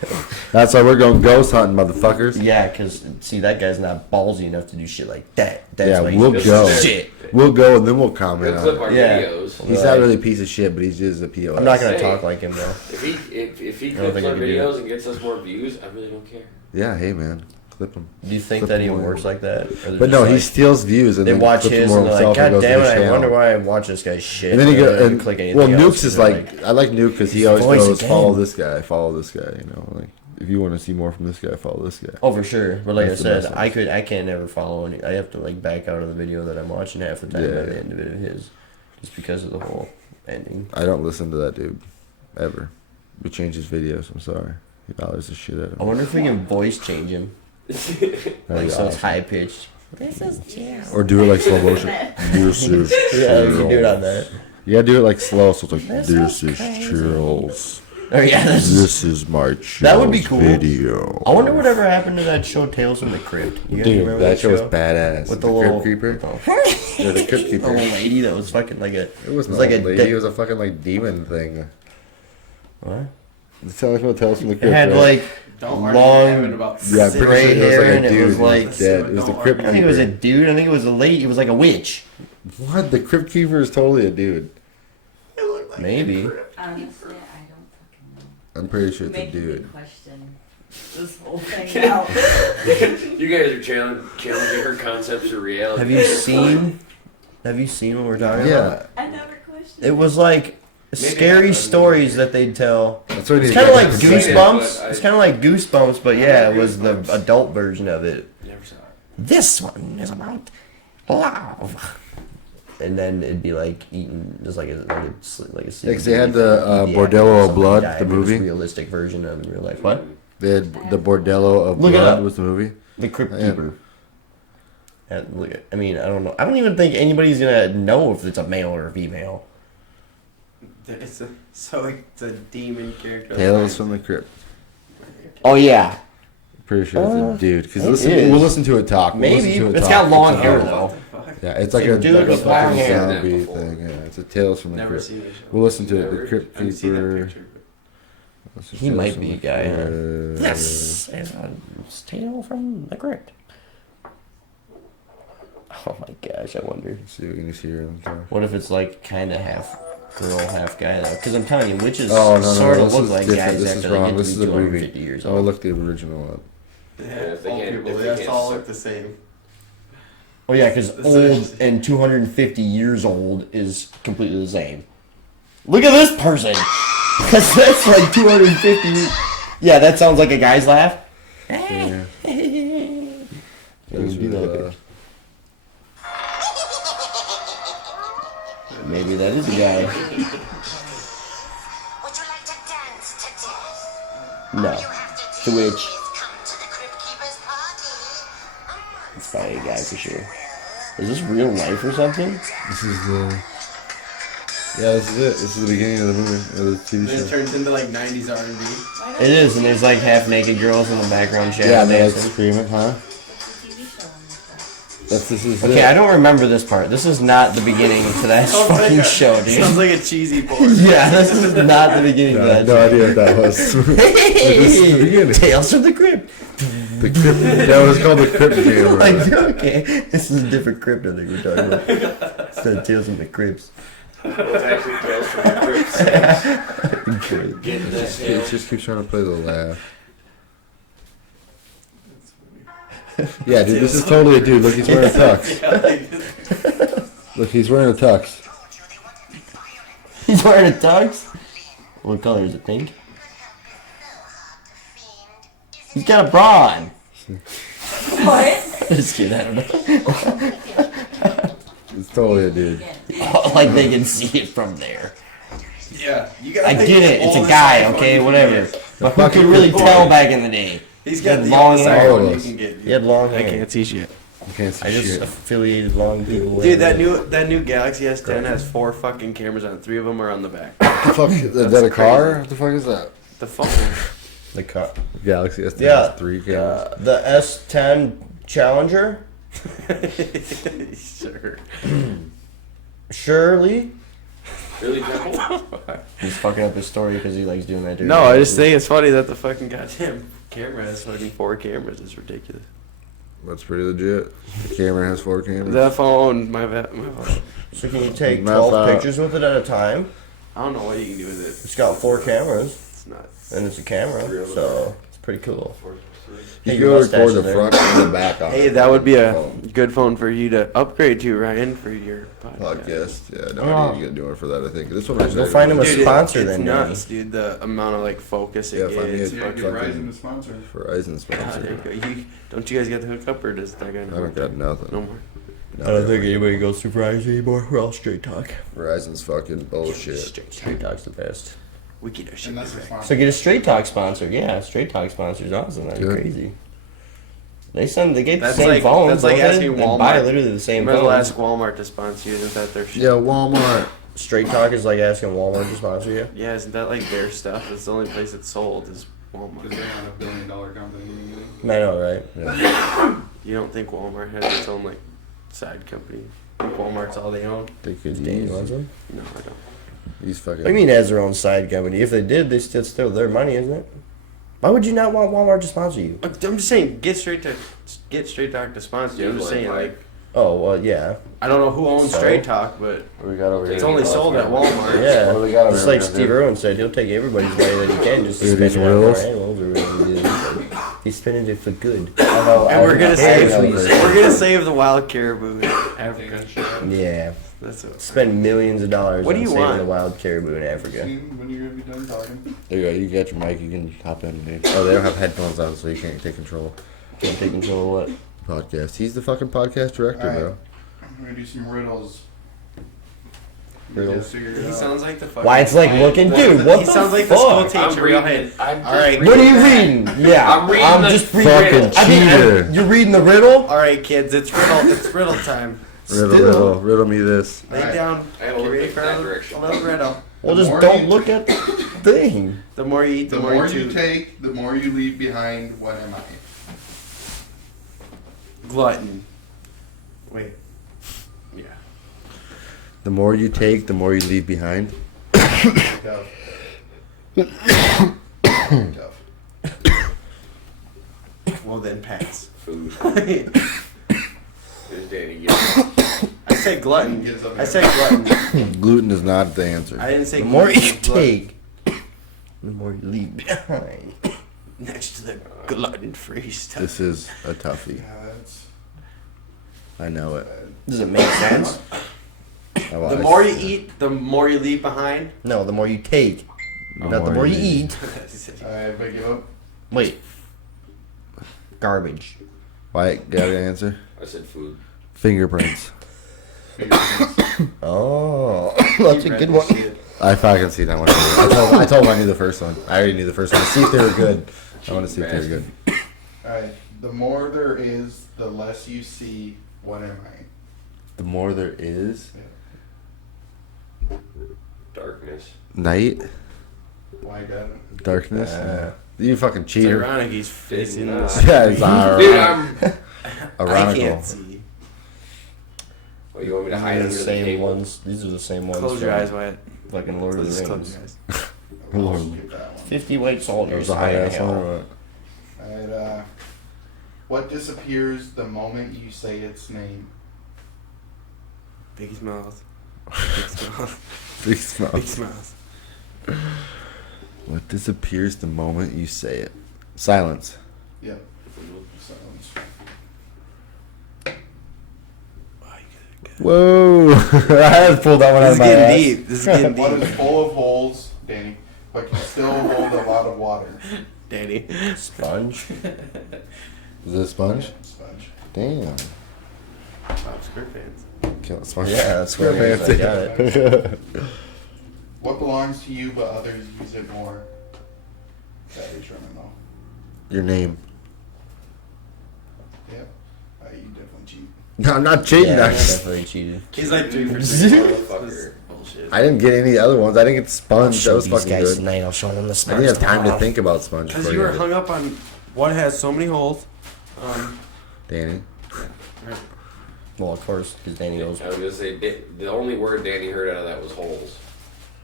That's why we're going ghost hunting, motherfuckers. Yeah, because, see, that guy's not ballsy enough to do shit like that. That's Yeah, why he's we'll doing go. shit. We'll go and then we'll comment He'll clip on our it. Yeah. videos. He's not really a piece of shit, but he's just a POS. I'm not going to Hey. talk like him, though. If he I don't clips think I our can do videos and gets us more views, I really don't care. Yeah, hey, man. Clip him. Do you think Flip that him even away. works like that? Or they're But no, just he like, steals views and they then watch clips his more and they're like, himself God goes to damn it, his I channel. wonder why I watch this guy's shit. And then he rather goes, than click well, anything else. Nukes is They're like, I like Nuke because he always voice goes, again. follow this guy, you know, like, if you want to see more from this guy, follow this guy. oh, for sure. But like That's I the said, best I can't never follow any. I have to like back out of the video that I'm watching half the time Yeah. by the end of it of his, just because of the whole ending. I don't listen to that dude, ever. We change his videos, I'm sorry. He bothers the shit out of I me. wonder if we can voice change him, That'd be like so it's awesome. high pitched. Or do it like slow motion. This is Yeah, we can do it on Chills. that. You gotta do it like slow, so it's like, this is Chills. Oh yeah, that's This is my Chills That would be cool. video. I wonder whatever happened to that show Tales from the Crypt. You guys Dude, remember that show was badass. With the Crypt little Keeper? the Yeah, the Crypt little Keeper. lady that was fucking like a. It was like like a a lady. de- It was a fucking like demon thing. What? Tell us what Tales from the It Crypt. had right? like Don't long about Yeah, I'm pretty gray sure it was hair like a and it dude. was like. dead. It was the Crypt I think it was a Keeper. dude. I think it was a lady. It was like a witch. What? The Crypt Keeper is totally a dude. Maybe. Honestly, I don't fucking know. I'm pretty sure it's a Making me dude. question this whole thing out. You guys are challenging her concepts of reality. Have you seen? Have you seen what we're talking about? Yeah, I never questioned. It was like scary stories that they'd tell. that's what It's kind of like I've seen it, Goosebumps. but I- It's kind of like Goosebumps, but yeah, it was the Goosebumps. adult version of it. Never saw it. This one is about love. And then it'd be like eating, just like a Yeah, 'cause they had the, Bordello of Blood, the movie. Realistic version of in real life. What? they had the Bordello of Look it Blood up. was the movie. The Crypt Yeah. Keeper. And look at, I mean, I don't know. I don't even think anybody's gonna know if it's a male or a female. It's a demon character. Tales from the Crypt. Oh yeah, Pretty sure it's a dude. Because it we'll is. listen to it talk. We'll listen maybe to it it's talk. got long It's a- hair though. Yeah, it's like It's a a dude like a with long fucking hair. zombie Before. thing. Yeah, it's a Tales from the Never Crypt. seen the show. We'll listen to it. Never? The Crypt I've seen that Keeper. picture. He might be a guy. Huh? Crypt. This is a tale from the crypt. Oh my gosh, I wonder. Let's see if we can just hear him talk. What if it's like kind of half girl, half guy though? Because I'm telling you, witches Oh, no, sort no, of this look is like different. guys This after is they wrong. get This to is be a 250 movie. years Oh, old. look the original up. Yeah, Yeah, if they old can't- people, if they they just can't all suck- look the same. Oh yeah, because This old is- and 250 years old is completely the same. Look at this person. Because that's like 250. Yeah, that sounds like a guy's laugh. Yeah. Maybe that Maybe that is a guy. Would you like to dance to death? No. You have to To do which is come to the Crypt Keeper's party. it's probably a guy for sure. Is this real life or something? This is the. Yeah, this is it. This is the beginning of the movie, of the TV Then it show. turns into like 90s R&B. It is, and there's like half naked girls in the background shadow Yeah, they're like dancing. screaming, huh? It's a TV show on this stuff. This is Okay, it. I don't remember this part. This is not the beginning to that fucking show, Sounds dude. like a cheesy porn. Yeah, this is not the beginning I to have that no show. idea what that was. This is the beginning. Tales from the Crypt. The Crypt. That was called the Crypt Jam. Like, okay, this is a different crypt I think we're talking about. It's not Tales from the Crypts. It's actually Tales from the Crypt. Getting this It just keeps trying to play the laugh. Yeah, dude, this is totally a dude. Look, he's wearing a tux. Look, he's wearing a tux. He's wearing a tux? What color is it, pink? He's got a bra on. What? Just kidding, I don't know. It's totally a dude. Like they can see it from there. Yeah, you gotta I think get the it, it's a oldest guy, iPhone okay, you can whatever. get. But who could really tell back in the day? He's He got had the long oldest hair. iPhone you can get. He had long I hair. can't see shit. You can't see I just shit. affiliated long people with Dude, that new Galaxy S10 has 4 fucking cameras on it. 3 of them are on the back. What the fuck? Is that a car? What the fuck is that? The phone. the cut. Galaxy S10 Yeah. has 3 cameras. The S10 Challenger. Sure. Shirley. Really Temple? He's fucking up his story because he likes doing that. Dirty No, I voices. just think it's funny that the fucking goddamn camera has fucking 4 cameras. It's ridiculous. That's pretty legit. The camera has 4 cameras. The phone, my phone. So can you take Not 12 bad. pictures with it at a time? I don't know what you can do with it. It's got 4 cameras, It's nuts. and it's a camera, so it's pretty cool. You Hey, can your mustache record is the there. front and the back on Hey, it. that would be a Phone. good phone for you to upgrade to, Ryan, for your podcast. Podcast. Yeah, no, I need to get doing for that. I think this one. I Go find him a Dude, sponsor it's then, nuts, dude. The amount of like focus it Yeah, find me gets. a- Yeah, get fucking- Verizon to sponsor. Verizon God, sponsor. there you go. Don't you guys get the hookup or does that guy I know? don't got nothing. No more. I don't think anybody goes through Verizon anymore. We're all straight talk. Verizon's fucking bullshit. Straight talk's the best. We keep that shit. And that's the sponsor. So get a straight talk sponsor. Yeah, straight talk sponsor is awesome. That's Good. crazy. They get That's the same like- phones. that's like don't they? asking They buy Walmart. literally the same Might as well phones. ask Walmart to sponsor you. Isn't that their shit? Yeah, Walmart. Straight talk is like asking Walmart to sponsor you. Yeah, isn't that like their stuff? It's the only place it's sold is Because Walmart. they're not a $1 billion company. I know, right? Yeah, You don't think Walmart has its own like side company? Think Walmart's all they own? they could Dan, use you want some? No, I don't. these fucking. What do you mean it has their own side company? If they did, it's still their money, isn't it? Why would you not want Walmart to sponsor you? I'm just saying, get straight talk to sponsor you. I'm just saying, like, Oh, well, yeah. I don't know who owns So? Straight Talk, but What we got over here? it's only sold at Walmart. Yeah. What do we got over Just here, like man? Steve Irwin said, he'll take everybody's money that he can just to Dude, spend these it on more riddles. animals or whatever he is. He's spending it for good. I know, And we're gonna save actually- save the wild caribou in Africa. Yeah. That's what. Spend millions of dollars What do on you saving want? the wild caribou in Africa. When you're going to be done talking. There you go. You got your mic. You can hop in, dude. Oh, they don't have headphones on, so you can't take control. Can't take control of what? Podcast. He's the fucking podcast director, Alright. bro. We're going to do some riddles. Riddles. You guys figure it He out. sounds like the fucking. Why it's like looking, dude, what He the sounds like fuck? the school I'm teacher. Real reading. head. I'm All right. What are you reading? Yeah, I'm reading the just reading fucking riddle. I mean, cheater. you're reading the riddle? All right, kids. It's riddle time. Riddle me this. Lay Alright. down. I Get gotta ready look for that a direction. little riddle. Well, The just more don't you- look at the thing. The more you eat, The more you take, the more you leave behind. What am I? Glutton. Wait. Yeah. The more you take, the more you leave behind. Tough. Tough. Well then, pass. Food. I There's Danny. Yeah. said glutton. Gets up I here. said glutton. Gluten is not the answer. I didn't say The more glutton. you take, the more you leave behind. Next to the glutton-free stuff. This is a toughie. Yeah, that's I know it. Does it make sense? The more you eat, the more you leave behind. No, the more you take. Not the more you eat. Alright, but give up. Wait. Garbage. Why? Got an answer? I said food. Fingerprints. Oh, that's a good one. I fucking see that one. I told him I knew the first one. I already knew the first one. To see if they were good. I want to see if they were good. Alright, the more there is, the less you see. What am I? The more there is, Darkness. night, Why got it? darkness. You fucking It's cheater. ironic he's facing Didn't, this. Yeah, it's Dude, ironic. I'm. I Ironical. can't see. What, you want me to These hide are under the the same table? ones. These are the same ones. Close your from eyes, Wyatt. Fucking Lord of Just the close Rings. your eyes. I'll skip that one. 50 white That soldiers. was a high ass hell. one. or what? Alright, what disappears the moment you say its name? Big's mouth. Big's mouth. Big smell. Big's mouth. What disappears the moment you say it? Silence. Yep. Silence. Whoa! I had to pull that one out This of is my getting ass. deep. This is getting What deep. is full of holes, Danny, but can still hold a lot of water? Danny. Sponge. Is it a sponge? Sponge. Damn. Pop SquarePants. Kill a sponge. Yeah, that's what it is. I got it. What belongs to you but others use it more? Battery's running low. Your name. Yep. You definitely cheat. No, I'm not cheating. Yeah, I I just- definitely cheated. He's like 3 for 3. Motherfucker. Bullshit. I didn't get any other ones. I didn't get sponge. That Show was these fucking guys good. tonight. I'll show them the I sponge. didn't have time to tomorrow. think about sponge Because before you were got it. hung up on what has so many holes. Danny. Right. Well, of course, because Danny I goes. was gonna say the only word Danny heard out of that was holes.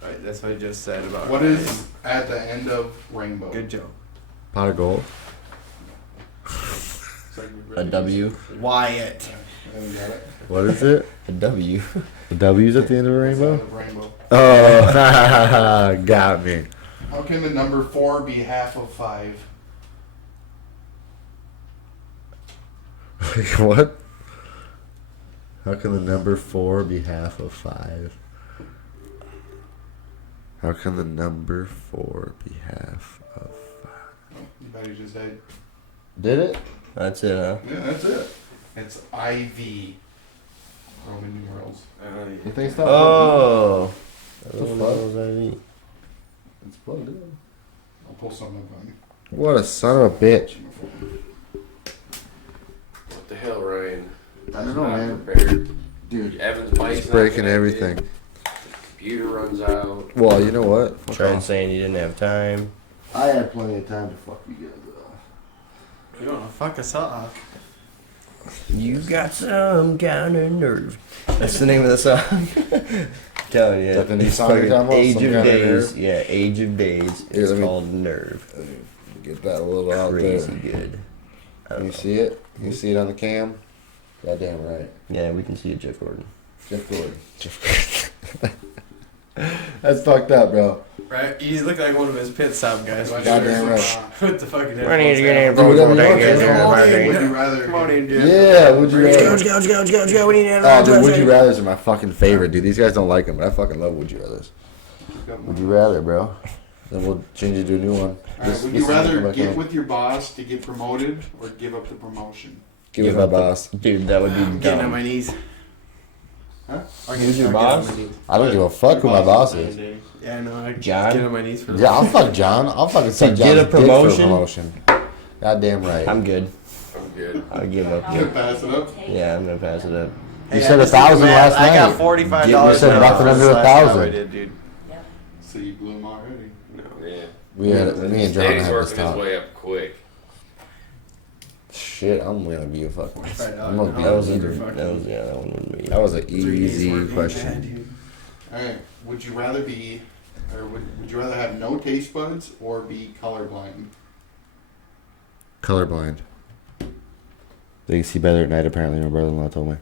Right, that's what I just said about. What Ryan. is at the end of rainbow? Good joke. Pot of gold. It's like A W. Wyatt. You got it. What is it? A W. The W's at the end of a It's the rainbow? end of rainbow. Oh, got me. How can the number 4 be half of 5? What? How can the number 4 be half of 5? How can the number 4 be half of 5? Oh, you better just say. Did it? That's it, huh? Yeah, that's it. It's IV. Roman numerals. You think so? Oh. What the Oh, fuck? what was I eat? It's plugged in. I'll pull something up on What a son of a bitch. What the hell, Ryan? I don't know, Not man. prepared. Dude, Evan's mic's it's not breaking connected. everything. Computer runs out. Well, you know what? Fuck Trying off. saying you didn't have time. I had plenty of time to fuck you guys off. You don't wanna fuck us off. You got some kind of nerve. That's the name of the song. Telling you. Is that the new it's song you're fucking talking about? Age Some of Kind of Days. Nerve? Yeah, Age of Days. Here, It's let me- called Nerve. Get that a little out Crazy there. good. I don't You know. see it? You see it on the cam? Goddamn right. Yeah, we can see it, Jeff Gordon. Jeff Gordon. That's fucked up, bro. Right? You look like one of his pit stop guys. it. Goddamn right. With the fucking I need to get in Do whatever you want, Get man. there, Come on Mark. in. Would you rather? Come on in, Jeff. Yeah, would you rather? Let's go. We need to Oh, dude, Would You Rathers are my fucking favorite, dude. These guys don't like them, but I fucking love Would You Rathers. Would you rather, bro? Then we'll change it to a new one. Alright, would you rather get with your boss to get promoted or give up the promotion? Give it my boss. Dude, that would be I'm getting on my dumb. knees. Huh? Who's your boss? I don't give a fuck who my boss is. Yeah, no, I John? get on my knees for the Yeah, I'll fuck John. I'll fucking suck get John's a dick for a promotion? promotion. Goddamn right. I'm good. I'm good. I'll give up. You pass it up. Yeah, I'm gonna pass it up. You said 1,000 last I got night. $45. You said nothing under 1,000. I did, dude. So you blew him already. No. Yeah. Me and John Danny's had this working his talk. way up quick. Shit, I'm gonna be a fucking. I'm gonna be That a was a leader. that was yeah, that one wouldn't be. That was an 3 days easy working, question. dude. Alright, would you rather be, or would you rather have no taste buds or be colorblind? Colorblind. They can see better at night. Apparently, my brother-in-law told me.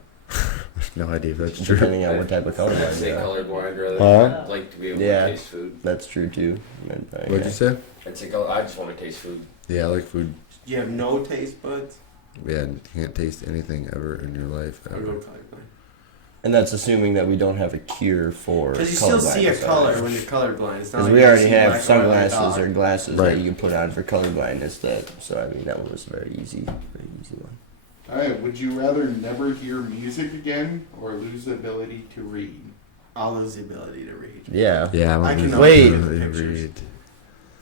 No idea if that's true. Depending on what type of color I'd blind say you are. colorblind rather Huh? than like to be able Yeah. to taste food. That's true too. What'd you say? I'd say I just want to taste food. Yeah, I like food. You have no taste buds? Yeah, you can't taste anything ever in your life. I'll Ever. go colorblind. And that's assuming that we don't have a cure for. Because you still see a colorblindness color already. when you're colorblind. It's not Because like we you already see have black and white like sunglasses a or dog. glasses Right. that you can put on for colorblindness. So I mean that one was a very easy one. Alright, would you rather never hear music again or lose the ability to read? I'll lose the ability to read. Yeah. Yeah, I can Wait. pictures.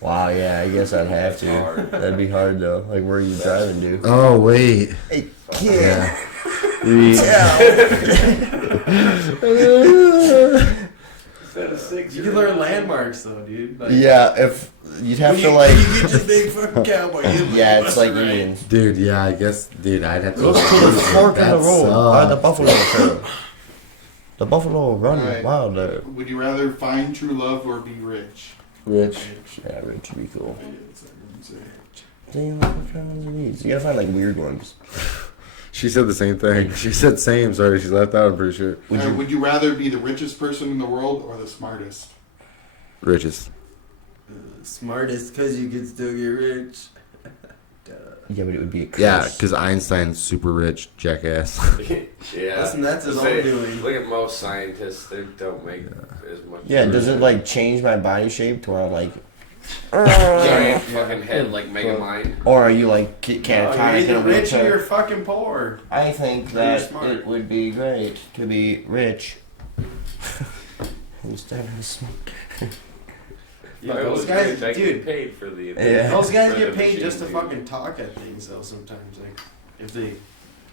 Wow. Yeah. I guess I'd have to. Hard. That'd be hard though. Like where are you driving to? Oh wait. Hey Yeah. Read. You can learn landmarks though, dude. Like, Yeah. If you'd have when to you, like. when you get your big fucking cowboy. Yeah, it's like Indians. Dude, yeah, I guess, dude, I'd have to. Look to the fork in That the road. The sucks. buffalo trail. The buffalo run Alright. wild there. Would you rather find true love or be rich? Rich. Yeah, Rich would be cool. Say. Damn, like, what kind of ones are these? You gotta find like weird ones. She said the same thing. She said same. Sorry, she's left out. I'm pretty sure. Would you rather be the richest person in the world or the smartest? Richest. Smartest because you can still get rich. Yeah, but it would be a curse. Yeah, because Einstein's super rich, jackass. Yeah. Listen, that's his Say, own doing. Look at most scientists; they don't make as much. Yeah, does it like change my body shape to where I'm like, giant fucking head like Megamind? or are you like You're catatonic in a either rich or you're wheelchair? fucking poor. I think You're that smart. it would be great to be rich. Instead of smoke. Yeah, I those was guys, expecting dude. paid for the. Yeah. Those guys for get the paid machine, just to dude. fucking talk at things though. Sometimes, like if they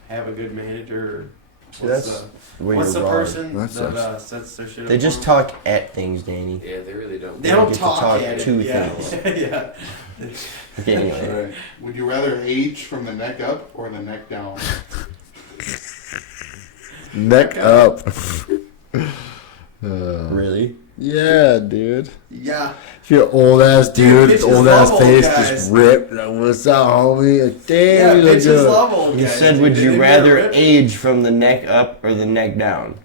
have a good manager. Or See, what's that's the, where what's you're the wrong. person That that sucks. sets their shit up? They for just them? talk at things, Danny. Yeah, they really don't. They don't don't get to talk talk at to it. Yeah. things. Yeah. Okay, anyway. Alright. Would you rather age from the neck up or the neck down? Neck up. Really? Yeah, dude. Yeah. If you're old ass dude, bitches old ass love old face, guys. just ripped. Like, what's up, homie? Like, Yeah, damn, you look bitches good. love old You guys. said, dude. would They you get rather ripped. age from the neck up or the neck down?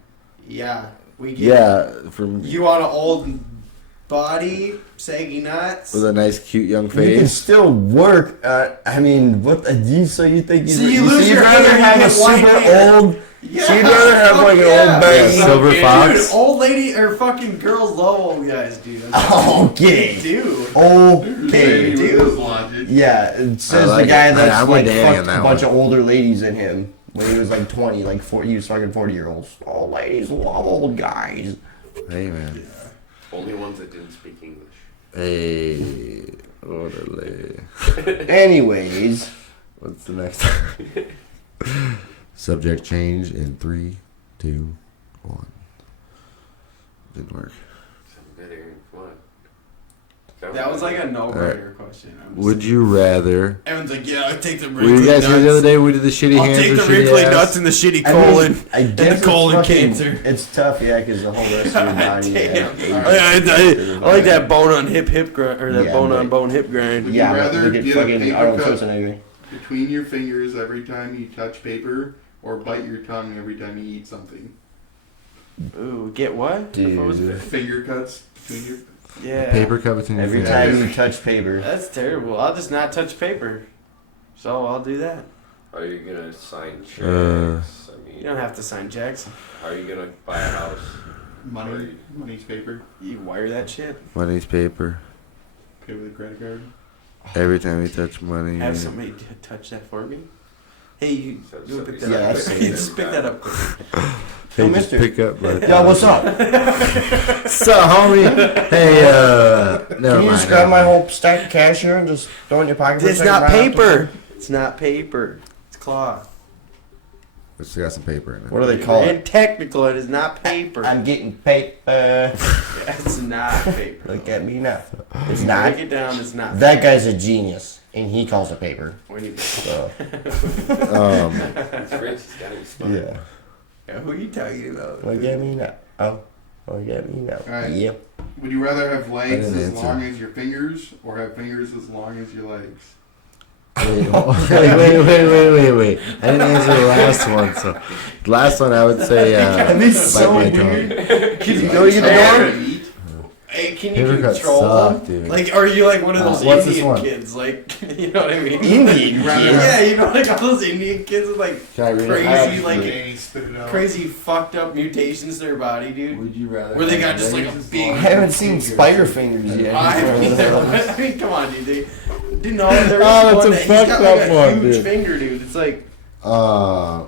Yeah. We get Yeah, from You want an old body, saggy nuts? with a nice, cute young You can face. still work. I mean, what? So you think So you lose you'd your rather hair, you have a get white super hair. old? Yeah, So you'd rather have fuck like an yeah. old baggy? Silver Dude, fox. old lady or fucking girls love old guys, dude. Okay. Dude. Okay. With dude. this logic. Yeah, it says like the guy it. that's I'm with like Danny on fucked that a bunch one. of older ladies in him when he was like 20, like 40. He was fucking 40-year-olds. Old ladies love old guys. Hey, man. Only ones that didn't speak English. Hey, orderly. Anyways, What's the next? Subject change in 3, 2, 1. Didn't work. Something better. Come on. That was like a no-brainer question. I'm just Would you rather? Everyone's like, yeah, I'll take the Were you guys here the other day? We did the shitty I'll hands. take the or shitty wrinkly ass? nuts and the shitty I colon. mean, I guess the colon it's fucking- cancer. It's tough, yeah, because the whole rest of your body. Damn. Yeah, I like that bone on hip grind, or that Yeah, bone but- on bone hip grind. Would Yeah, you but rather look at get a fucking paper Arnold cut Schwarzenegger. between your fingers every time you touch paper, or bite your tongue every time you eat something? Ooh, get what? Dude. What was it? Finger cuts between your. Yeah. Paper cut between your Every fingers. time you touch paper. That's terrible. I'll just not touch paper. So I'll do that. Are you gonna sign checks? I mean, You don't have to sign checks. how are you gonna buy a house? Money, money's paper. You wire that shit. Money's paper. Pay with a credit card. Every time you touch money. Have somebody touch that for me. Hey, you So pick somebody's that Yeah, up. I've like, seen Just pick that up quick. Hey, Oh, just mister. pick up. Yo, what's up? What's up, homie? Hey, never Can you mind. just grab my whole stack of cash here and just throw it in your pocket? for a It's second not right after? paper. It's not paper. It's cloth. It's got some paper in it. What do they call And it? technical, it is not paper. I'm getting paper. It's not paper. Look at me now. It's Break not. it down. It's not. That guy's a genius, and he calls it paper. We need So, It's rich. It's gotta be smart. yeah. Yeah, who are you talking about? Look at me now. Oh, look at me now. Alright. Yep. Would you rather have legs didn't as answer. long as your fingers, or have fingers as long as your legs? Wait. I didn't answer the last one. So, the last one I would say. That'd be bite so my weird. tongue. Can you go to the door? Hey, can you Paper cuts control suck, them? dude. Like, are you like one of those What's this Indian one? kids? Like, you know what I mean? Indian Yeah, you know, like all those Indian kids with like Can I read it? crazy, like Okay, spit it out. crazy fucked up mutations to their body, dude. Would you rather? Where they got have just like a legs as big. I haven't seen spider fingers yet. I mean, come on, dude. Dude, no, there's Oh, that's one a that he's got fucked like up a one, huge dude. finger, dude. It's like,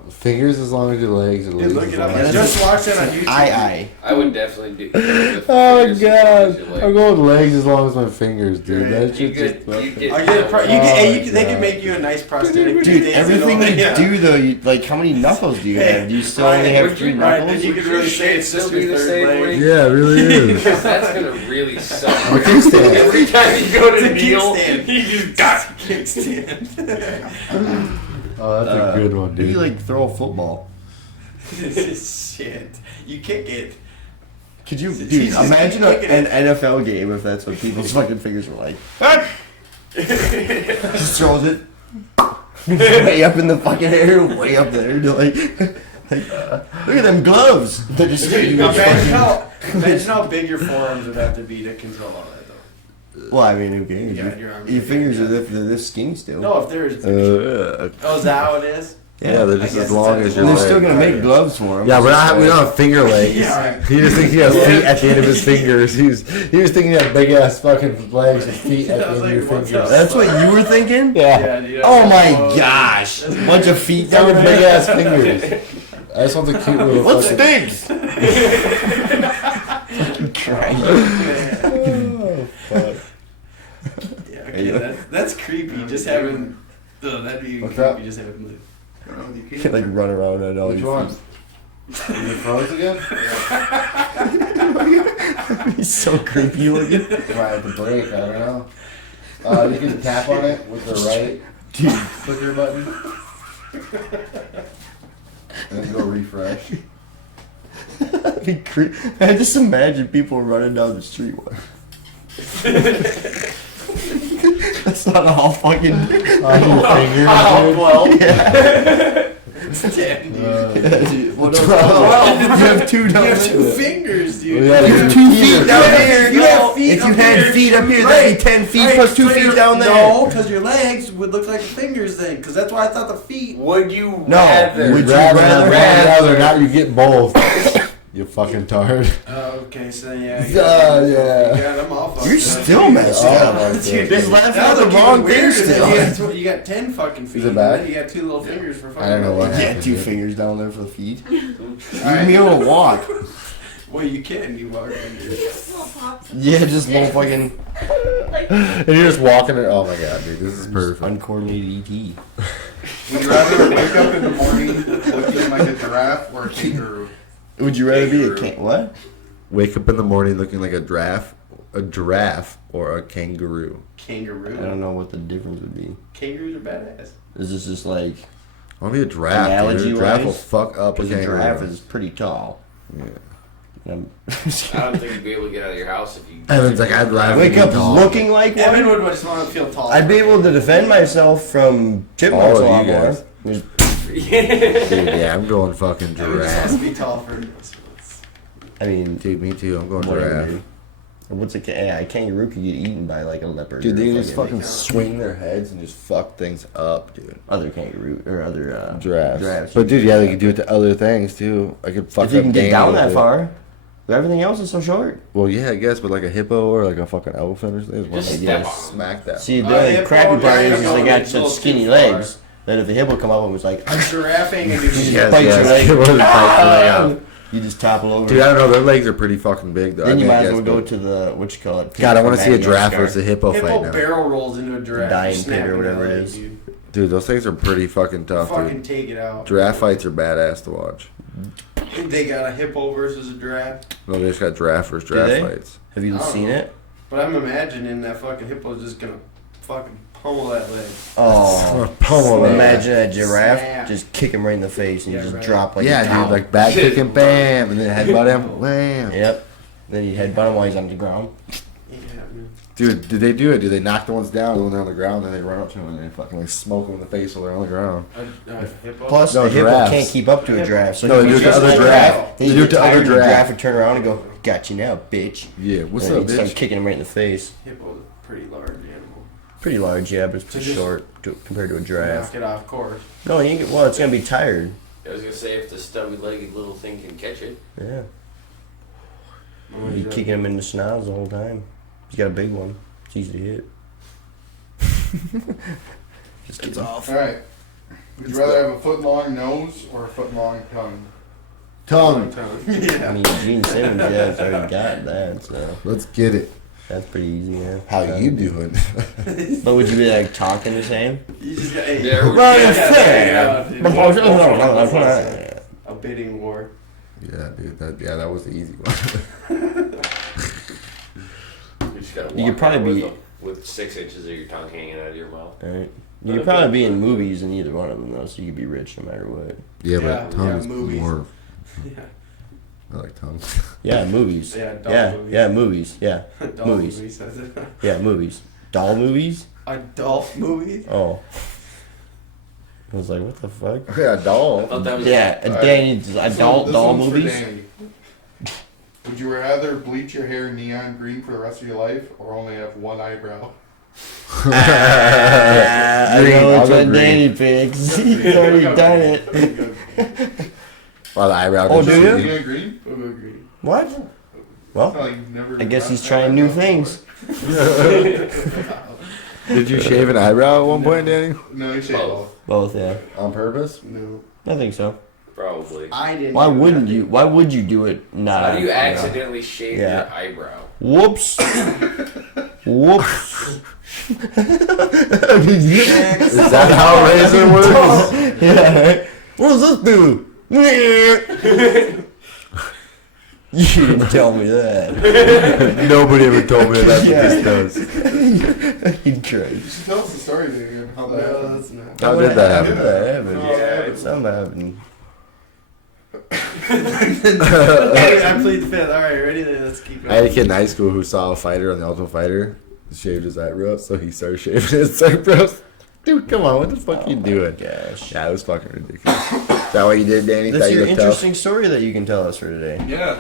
Fingers as long as your legs. Or dude, legs look as it up. long I as- just watched that on YouTube. I would definitely do. Oh my god! I'm going with legs as long as my fingers, dude. That You shit's could, just you fucked could, I get it. Hey, they God. can make you a nice prosthetic. Dude, days everything ago. you Yeah. do though, like how many knuckles do you have? Do you still only have 3 Right, then knuckles? you could really say it's just your Still be the third same leg. way. Yeah, it really is. That's gonna really suck. A kickstand. Every time you go It's to a kneel, kickstand. you just got Kickstand. Oh, that's a good one, You dude. like throw a football. Shit. You kick it. Could you, He's dude? just Imagine kicking an NFL game if that's what people's fucking fingers were like. Just throws it way up in the fucking air, way up there. They're like look at them gloves. They're just Imagine how big your forearms would have to be to control all that, though. Well, I mean, who cares? Yeah, your arms Your are fingers big, are yeah. they're this skinny still. No, if there's. Yeah, Oh, is that how it is? they're I just guess as long it's as as your And they're long still legs. gonna make gloves for him. Yeah, we don't have finger legs. Yeah. He just thinks he has feet at the end of his fingers. He was thinking he had big ass fucking legs with feet at the I was end of your like, what's fingers. up? That's what you were thinking? Yeah. Dude, Oh my whoa. gosh! Bunch of feet Got down big there. ass fingers. I just want the cute little What fucking... stinks? Christ. Oh, fuck. Yeah, okay, that's creepy. Just having. That'd be What's creepy. up? Just having like. I don't know, you You can't. like run around and all Which your one? feet. Is it froze again? He's so creepy looking. Might have to break, I don't know. You can tap on it with the right clicker button. And then go refresh. I just imagine people running down the street. That's not all fucking. On your finger, well. Yeah. Damn, dude. Well, no, 12. You have two down You have two there. fingers, dude. Yeah, You have 2 feet down there. You have feet If you up had here. feet up here, Right. that'd be 10 feet plus 2 feet down there. No, because your legs would look like fingers then. Because that's why I thought the feet. Would you No. rather? Would you rather rather not you get both. You fucking tard. Okay, so yeah. Yeah. Yeah, I'm all fucked You're up. still messed Oh, up. my Dude, God. just laughing That at the was wrong weird. thing still. You got 10 fucking feet. Is it bad? And then you got 2 little fingers for fucking. I don't know what You happened. had 2 fingers down there for the feet. You Alright. can be able to walk. Well, you can. You walk. Little pops. Yeah, just little fucking Like, And you're just walking it. Oh my god, dude, this is perfect. uncoordinated ET. Would you rather wake up in the morning looking like a giraffe or a kangaroo? Would you rather be a Kangaroo. what? Wake up in the morning looking like a giraffe, or a kangaroo. Kangaroo. I don't know what the difference would be. Kangaroos are badass. Is this just like I want to be a giraffe. Dude. A Analogy giraffe will wise? fuck up a because a kangaroo. giraffe is pretty tall? Yeah. I don't think you'd be able to get out of your house if you. Evan's like, I'd rather Wake be up tall. looking like Evan one. would just want to feel tall. I'd be able to defend myself from chipmunks All a of lot you more. guys. Just- Dude, yeah, I'm going fucking Evan just wants giraffe. to be tall for. I mean, Dude, me too. I'm going whatever. giraffe. Dude. What's a kangaroo could get eaten by like a leopard? Dude, or they can just fucking fucking swing their heads and just fuck things up, dude. other kangaroo or other Giraffes. But dude, yeah, they could do it to other things too. I could fuck If you up can get game down with that it. far, everything else is so short. Well, yeah, I guess, but like a hippo or like a fucking elephant or something. Just Just step on 'em. smack that. See, Oh, the hippo, crappy part yeah, is you're they going got a such little skinny too legs that if the hippo come up and was like, A giraffe ain't gonna do Just shit. bite your leg. It was a bite your leg out. you just topple over. Dude, I don't know. Their legs are pretty fucking big though. then I you mean, might I as well guess, go but- to the what you call it. God, I want to see a giraffe Madagascar. versus a hippo fight Hippo now. barrel rolls into a giraffe. Dying Just pig or snapping whatever the it leg, is. dude. Dude, those things are pretty fucking tough, Fucking dude. take it out. Giraffe fights are badass to watch. They got a hippo versus a giraffe. No, they just got giraffe versus Do giraffe they? fights. Have you I don't seen know. it? But I'm imagining that fucking hippo's just gonna fucking pummel that leg. Oh, Pummel that. imagine a giraffe Snap. just kick him right in the face and Yeah, you just right. drop like Yeah, a towel. dude, like back kicking, bam, and then headbutt him, wham. Yep. Then you headbutt him while he's on the ground. Yeah, man. Dude, did they do it? Do they knock the ones down when they're on the ground, then they run up to them and they fucking like smoke them in the face while they're on the ground? A hippo. Plus, No, the hippo giraffes. can't keep up to a giraffe, so No, he they do it to just other like giraffe. that. They Then do you it to get other tired, the giraffe. giraffe would turn around and go, "Got you now, bitch." Yeah, what's and up, he'd start bitch? kicking him right in the face. Hippo's a pretty large animal. Pretty large, yeah, but it's So pretty just- short compared to a giraffe. Knock it off course. No, you ain't, well, it's gonna be tired. I was gonna say if the stubby-legged little thing can catch it. Yeah, you'd be kicking him in the snoz the whole time. He's got a big one. It's easy to hit. Just gets off. Alright. Would you rather have a foot long nose or a foot long tongue? Tongue. I Yeah. mean, Gene Simmons, yeah, it's already got that, so Let's get it. that's pretty easy, yeah. How you doing? But would you be like talking the same? You just got hey, Yeah, Well, yeah, fair. yeah, dude. A bidding war. Yeah, dude. That was the easy one. You just gotta You could walk probably around be- with 6 inches of your tongue hanging out of your mouth. Alright. You could probably be in movies in either one of them though, so you could be rich no matter what. Yeah, Yeah, but tongue yeah, is movies. more. Yeah. I like tongue. Yeah, movies. Yeah, doll Yeah, movies. yeah, movies. Yeah, Doll movies. movies. That's it. Yeah, movies. Doll movies? Adult movies? Oh. I was like, what the fuck? Yeah, doll. I thought that was Yeah, Alright. Danny, So adult this doll one's for movies? Danny. Would you rather bleach your hair neon green for the rest of your life or only have one eyebrow? I Green, know I'll it's go what green. Danny picks. He's already done it. Well, the eyebrow. Oh, goes do to you? the- Neon green? We'll go green. What? It's Well, not like you've never I guess he's done trying new things. Did you shave an eyebrow at one point, Danny? No, you say both. Both, yeah. On purpose? No. I think so. probably. I didn't. Why do wouldn't nothing. you? Why would you do it? Nah. How do you accidentally shave Yeah. your eyebrow? Whoops. Whoops. Is that how razor works? Yeah. What does this do? You didn't tell me that. Nobody ever told me that's Yeah. what this does. You crazy. You should tell us the story, Danny, on how that No, happened. that's not. How did that happen? That happened. Yeah, Something happened. I plead the fifth. All right, ready? Let's keep I had a going. kid in high school who saw a fighter on the Ultimate Fighter, shaved his eyebrows, so he started shaving his eyebrows. Dude, come on, what the fuck are you doing? Gosh. Yeah, it was fucking ridiculous. Is that what you did, Danny? That's Thought you your looked tough? interesting story that you can tell us for today. Yeah.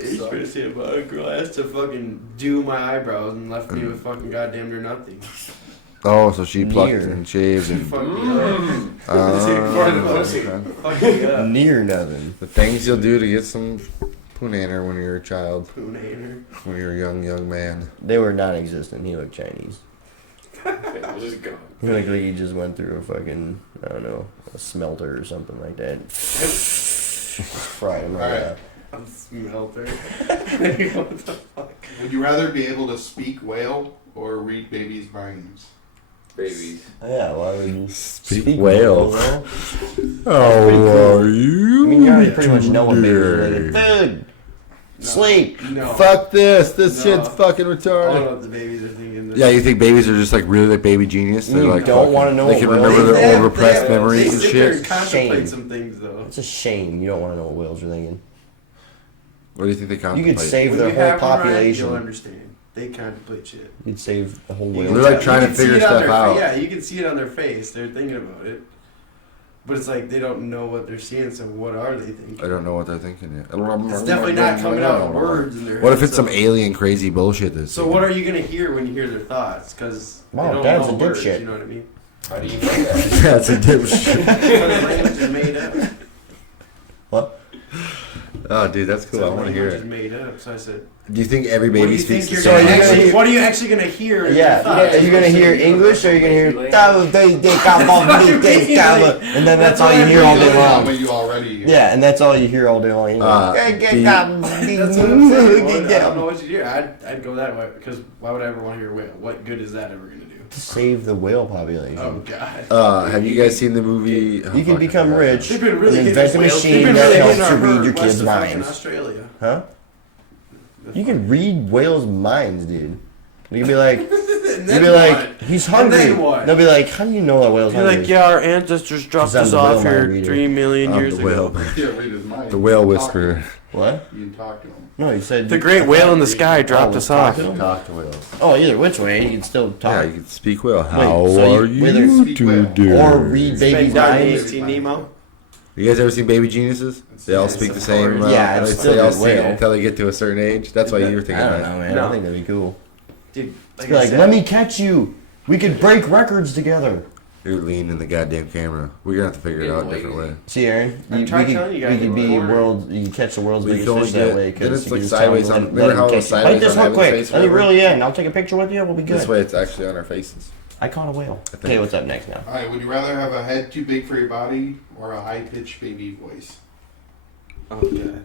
He's trying to say about a girl asked to fucking do my eyebrows and left me with fucking goddamn near nothing. Oh, so she plucked Near. and shaved and. Fuck me up. Okay. Fuck me up. Near nothing. The things you'll do to get some punana when you're a child, Poonator. when you're a young man. They were non-existent. He looked Chinese. It was gone. He looked like he just went through a fucking, I don't know, a smelter or something like that. Fried him right Alright. up. A smelter. What the fuck? Would you rather be able to speak whale or read babies' minds? Babies. Yeah, why would you Speak whale. though? How pretty cool. are you? I mean, you already pretty much know what babies are today? like. Food, sleep. No. Fuck this. This No. shit's fucking I don't retarded. know what the babies are thinking. Yeah, you think babies are just like really like baby genius? They're You like don't fucking- wanna know They what can whales remember are. their old repressed They memories and sit there and shit. contemplate Shame. some things though. It's a shame. You don't want to know what whales are thinking. What do you think they You contemplate? could save When their you whole have one right, population. you'll understand. They contemplate shit. You'd save the whole You whale. can They're like tell- trying you to can see figure it on stuff their out. Yeah, you can see it on their face. They're thinking about it. But it's like they don't know what they're seeing, so what are they thinking? I don't know what they're thinking yet. It's definitely not coming out in words in their What if head, it's some so- alien crazy bullshit that's So what are you gonna hear when you hear their thoughts? Because Wow, they don't Dad's know a words, dipshit. you know what I mean? How do you know that? That's a dipshit. Because language is made up. What? Oh, dude, that's cool. I want to hear Language is it. made up. So I said, Do you think every what do baby you speaks think the you're same? gonna So you're actually? gonna- What are you actually gonna hear? in Yeah, their thoughts? are you gonna hear English or are you gonna hear and then that's all you hear all day long. But you already hear. Yeah, and that's all you hear all day long. That's what I'm saying. Well, I don't know what you hear. I'd go that way because why would I ever want to hear whale? What good is that ever gonna do? To save the whale population. Oh god. Have you guys seen the movie? You can become rich They've been and really hitting invent a whales. They've machine been that really helps hitting you our read your west kids' of fucking minds. Australia. Huh? You can read whales' minds, dude. You can be like, And you'd then be what? like, he's hungry. then what? They'll be like, how do you know that whale's You're hungry? like, yeah, our ancestors dropped 'Cause I'm us the off whale here mind reader. 3 million years the ago. whale. You can't read his mind. The whale You can talk to whisperer. him. What? You can talk to him. No, you said The great whale in the sky dropped us off. Talk to whales. Oh, either which way, you can still Yeah, talk. you can speak whale. How so are you- whether you speak whale today? or read baby minds. Finding Nemo. You guys ever seen Baby Geniuses? They all Yes, speak the of same. course. Yeah, it's they still all a sing whale. until they get to a certain age. That's why you were I thinking don't that. know, man. No. I think that'd be cool. Dude, Be like, let me catch you. We could break records together. You're leaning in the goddamn camera. We're gonna have to figure it out a different way. See, Aaron, I'm we trying could, to tell you guys we could in the be corner. world. You can catch the world's We biggest can only fish that get- way. then 'cause it's you like can just tell sideways them, on- let remember them how it was catch you. sideways Bite this on real Evan's quick. face Let me forever? reel you in. I'll take a picture with you. We'll be good. This way, it's actually on our faces. I caught a whale. think. Okay, what's up next now? All right. Would you rather have a head too big for your body or a high-pitched baby voice? Oh god.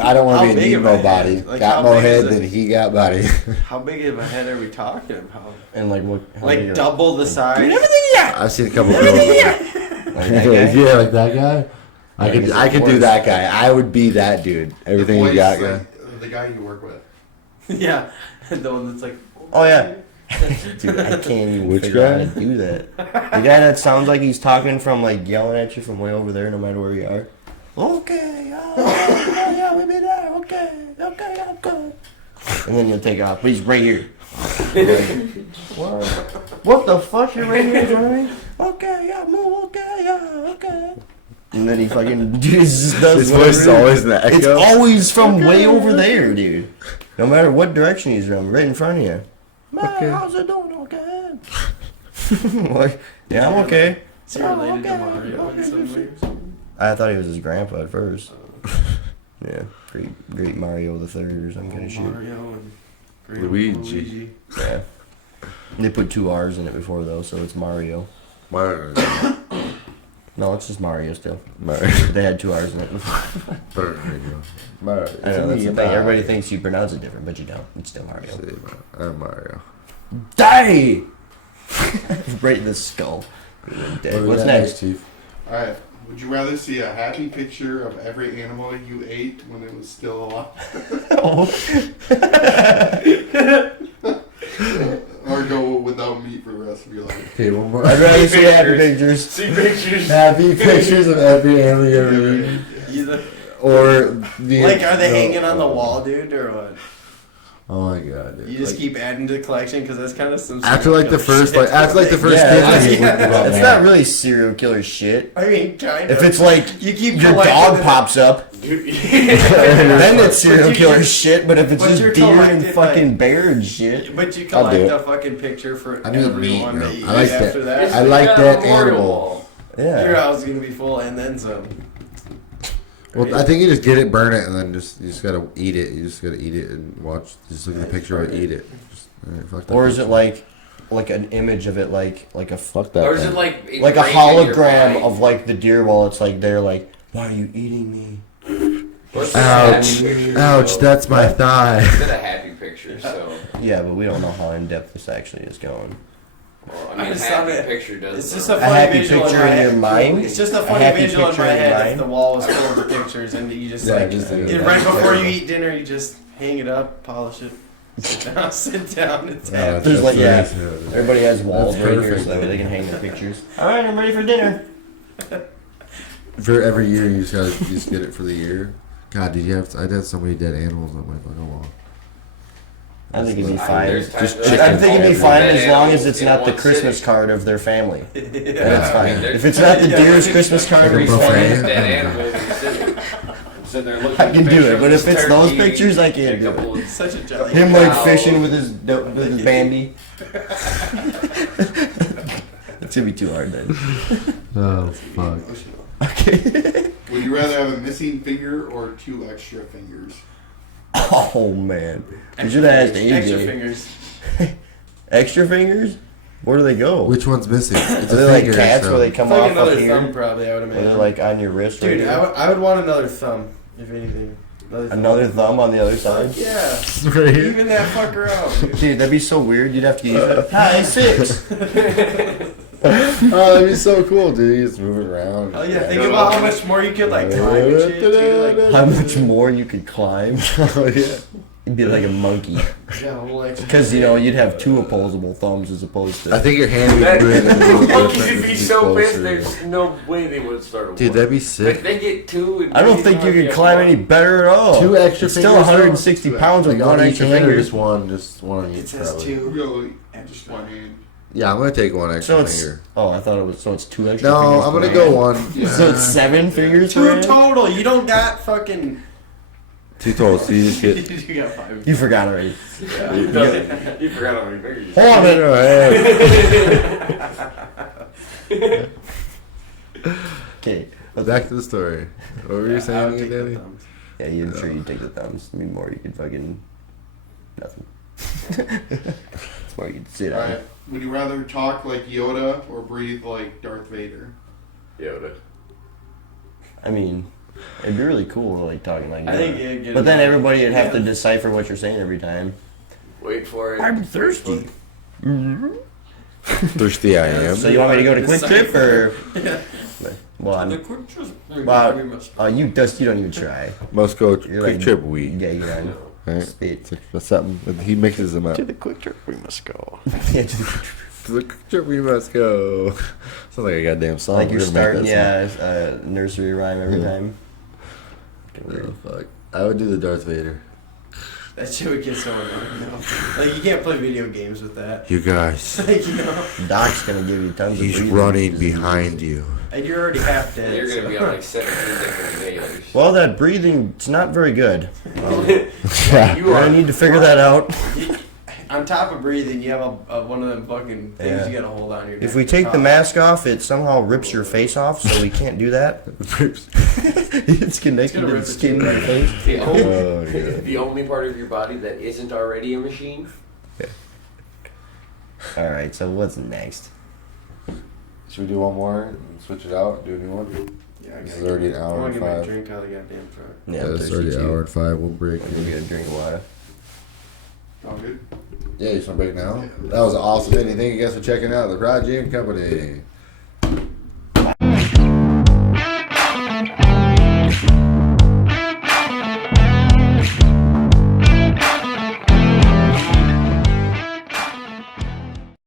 I don't want How to be big a of Nemo a body. head? Like, got how more big is head it? than he got body. How big of a head are we talking about? And like what? how Like big are- double the size? I've seen a couple girls. Like that guy? Yeah, like that guy. I could do that guy. I would be that dude. Everything The you got, voice, guy. like, the guy you work with. Yeah. The one that's like. Oh yeah. Dude, I can't even Which figure out guy? how to do that. The guy that sounds like he's talking from like yelling at you from way over there, no matter where you are. Okay, yeah, we be there. Okay. And then you'll take off. But he's right here. What the fuck? You're right here, Johnny? Okay, yeah, move. Okay, yeah, okay. And then he fucking just does His whatever voice is it always in the echo. It's always from way over there, dude. No matter what direction he's from, right in front of you. Man, how's it doing? Okay. Like, yeah, I'm okay. Is he related to Mario in some way or something? I thought he was his grandpa at first. Yeah, great Mario the Third or some kind of shit. Mario and great Luigi. Yeah. They put 2 R's in it before though, so it's Mario. Mario. No, it's just Mario still. Mario. They had 2 R's in it before. Mario. I know, that's the thing. Everybody thinks you pronounce it different, but you don't. It's still Mario. I'm Mario. Die! Right in the skull. Dead. What's next? Chief? All right. Would you rather see a happy picture of every animal you ate when it was still alive, or go without meat for the rest of your life? Okay, one more. I'd rather see happy pictures. See pictures. Happy pictures of every animal you ever eaten. Or the Like, are they hanging on the wall, dude, or what? Oh my god, dude. You just keep adding to the collection because that's kind of some. After like the first, shit. after like the first Yeah, kid, it's- I get worried about It's that. not really serial killer shit. I mean, kind of. If it's like you keep your collecting dog it- pops up, then it's serial killer shit. But if it's but just you're deer and collecting, fucking like- bear and shit, But you I'll do collect it. a fucking picture for I need every meat, one bro. that you I like eat after that. that. I like got a that memorial animal. wall. Your yeah. house is gonna be full, and then some. Well, I think you just get it, burn it, and then you just gotta eat it. You just gotta eat it and watch. Just look at the picture of it, eat it. Just, alright, fuck that Or is picture. it like an image of it, like a Fuck that. Or is thing. it like like a engraved in your hologram mind? of like the deer while it's like they're like, why are you eating me? What's the Ouch. happy picture, Ouch, though? that's my thigh. It's been a happy picture, so. Yeah, but we don't know how in depth this actually is going. Well, I I mean, just happy thought it- picture does. It's just though. a funny happy visual picture in, my in your head. mind? It's just a A funny happy visual in picture my in your head mind? if the wall was full of the pictures and you just Yeah, like just do right that. before you eat dinner, you just hang it up, polish it, sit down and tap. There's like, yeah, That's nice. everybody has walls That's right here perfect. so that way they can hang their pictures. All right, I'm ready for dinner. For every year, you just get it for the year. God, did you have? I'd had so many dead animals on my fucking wall. I think it'd be I- fine. there's times Just where I can think it'd be hold fine dead as long as animals it's in not the one Christmas sitting. card of their family. Then it's Yeah, fine. there's- If it's not the yeah, deer's there's- Christmas card of Like a his buffet. family, Dead animals and sitting. I'm sitting there looking I at can the do it, picture but of if it's this those turkey pictures, I and can't a do it. couple of- Such a jelly. him like Wow. fishing with his bandy. It's gonna be too hard then. Oh fuck. Okay. Would you rather have a missing finger or 2 extra fingers? Oh man, you should have asked Extra AJ. fingers. Extra fingers? Where do they go? Which one's missing? It's Are a they like finger, cats so- where they come It's like off up another thumb, here? probably. I would Or imagine. they're like on your wrist right Dude, here? I would want another thumb, if anything. Another thumb on the other side? Yeah. right here. Even that fucker out. Dude. Dude, that'd be so weird. You'd have to use it. Hi, 6. Oh, that'd be so cool, dude. You just move it around. Oh yeah, think about how much more you could like climb and shit too. Like, How much more you could climb? Oh yeah. You'd be like a monkey. yeah, whole extra. Because, you'd have 2 opposable thumbs as opposed to... I think your hand would That- be good. the monkeys would be so pissed. There's no way they would start a war. Dude, that'd be Like sick. they get 2. And I don't think you could climb any better at all. 2 extra It's fingers. still 160 pounds with Like one on each extra hand or finger. just one on It each. says Probably. 2. Really, just one hand. Yeah, I'm gonna take 1 extra So it's... finger. Oh, I thought it was... So it's 2 extra No, fingers I'm per gonna hand? go 1. So it's 7 fingers per 2 hand? total. You don't got fucking. 2 total. So you just get. You got 5. You forgot already. Yeah. You forgot how many fingers. Hold on a minute. Okay. Back to the story. What were you saying again, Danny? Yeah, I'm sure you'd take the thumbs. I mean, more you could fucking... Nothing. It's more you could sit on. Alright. Would you rather talk like Yoda or breathe like Darth Vader? Yoda. I mean, it'd be really cool, like, talking like that. I think it'd get But then annoying. everybody would have to decipher what you're saying every time. Wait for it. I'm thirsty. Thirsty I am. So you want me to go to Quick Trip, or... Yeah. Well, The I'm... quick trip. Well, you don't even try. Must go You're quick like- trip week. Yeah, you're on. Right? Spit. That's something. He mixes them up. the Quick Trip we must go. Yeah, to the Quick Trip. To the quick trip we must go. Sounds like a goddamn song. Like We're you're gonna make that starting, nursery rhyme every time. song. Oh, fuck. I would do the Darth Vader. That shit would get so annoying now. Like, you can't play video games with that. You guys, Like, you know. Doc's gonna give you tons he's of breathing. running behind you. And you're already half dead. You're gonna so. be on like 17 different invaders. Well, that breathing, it's not very good. You We're are. gonna need to figure that out. On top of breathing, you have a one of them fucking things Yeah. you gotta hold on your neck. If we take the mask off, it somehow rips your face off, so we can't do that. It's connected gonna to rip the it skin too. of your face. The only, Oh, yeah. the only part of your body that isn't already a machine. Alright, so what's next? Should we do one more and switch it out? Do a new one? Yeah, I This gotta is already get- an I hour wanna and get my 5. drink out of the goddamn truck. Yeah, it's thirsty already an too. hour and 5. We'll break. I'm gonna get a drink of water. All good? Yeah, you just want to break now? That was awesome. Thank you guys for checking out the Prodigy and Company.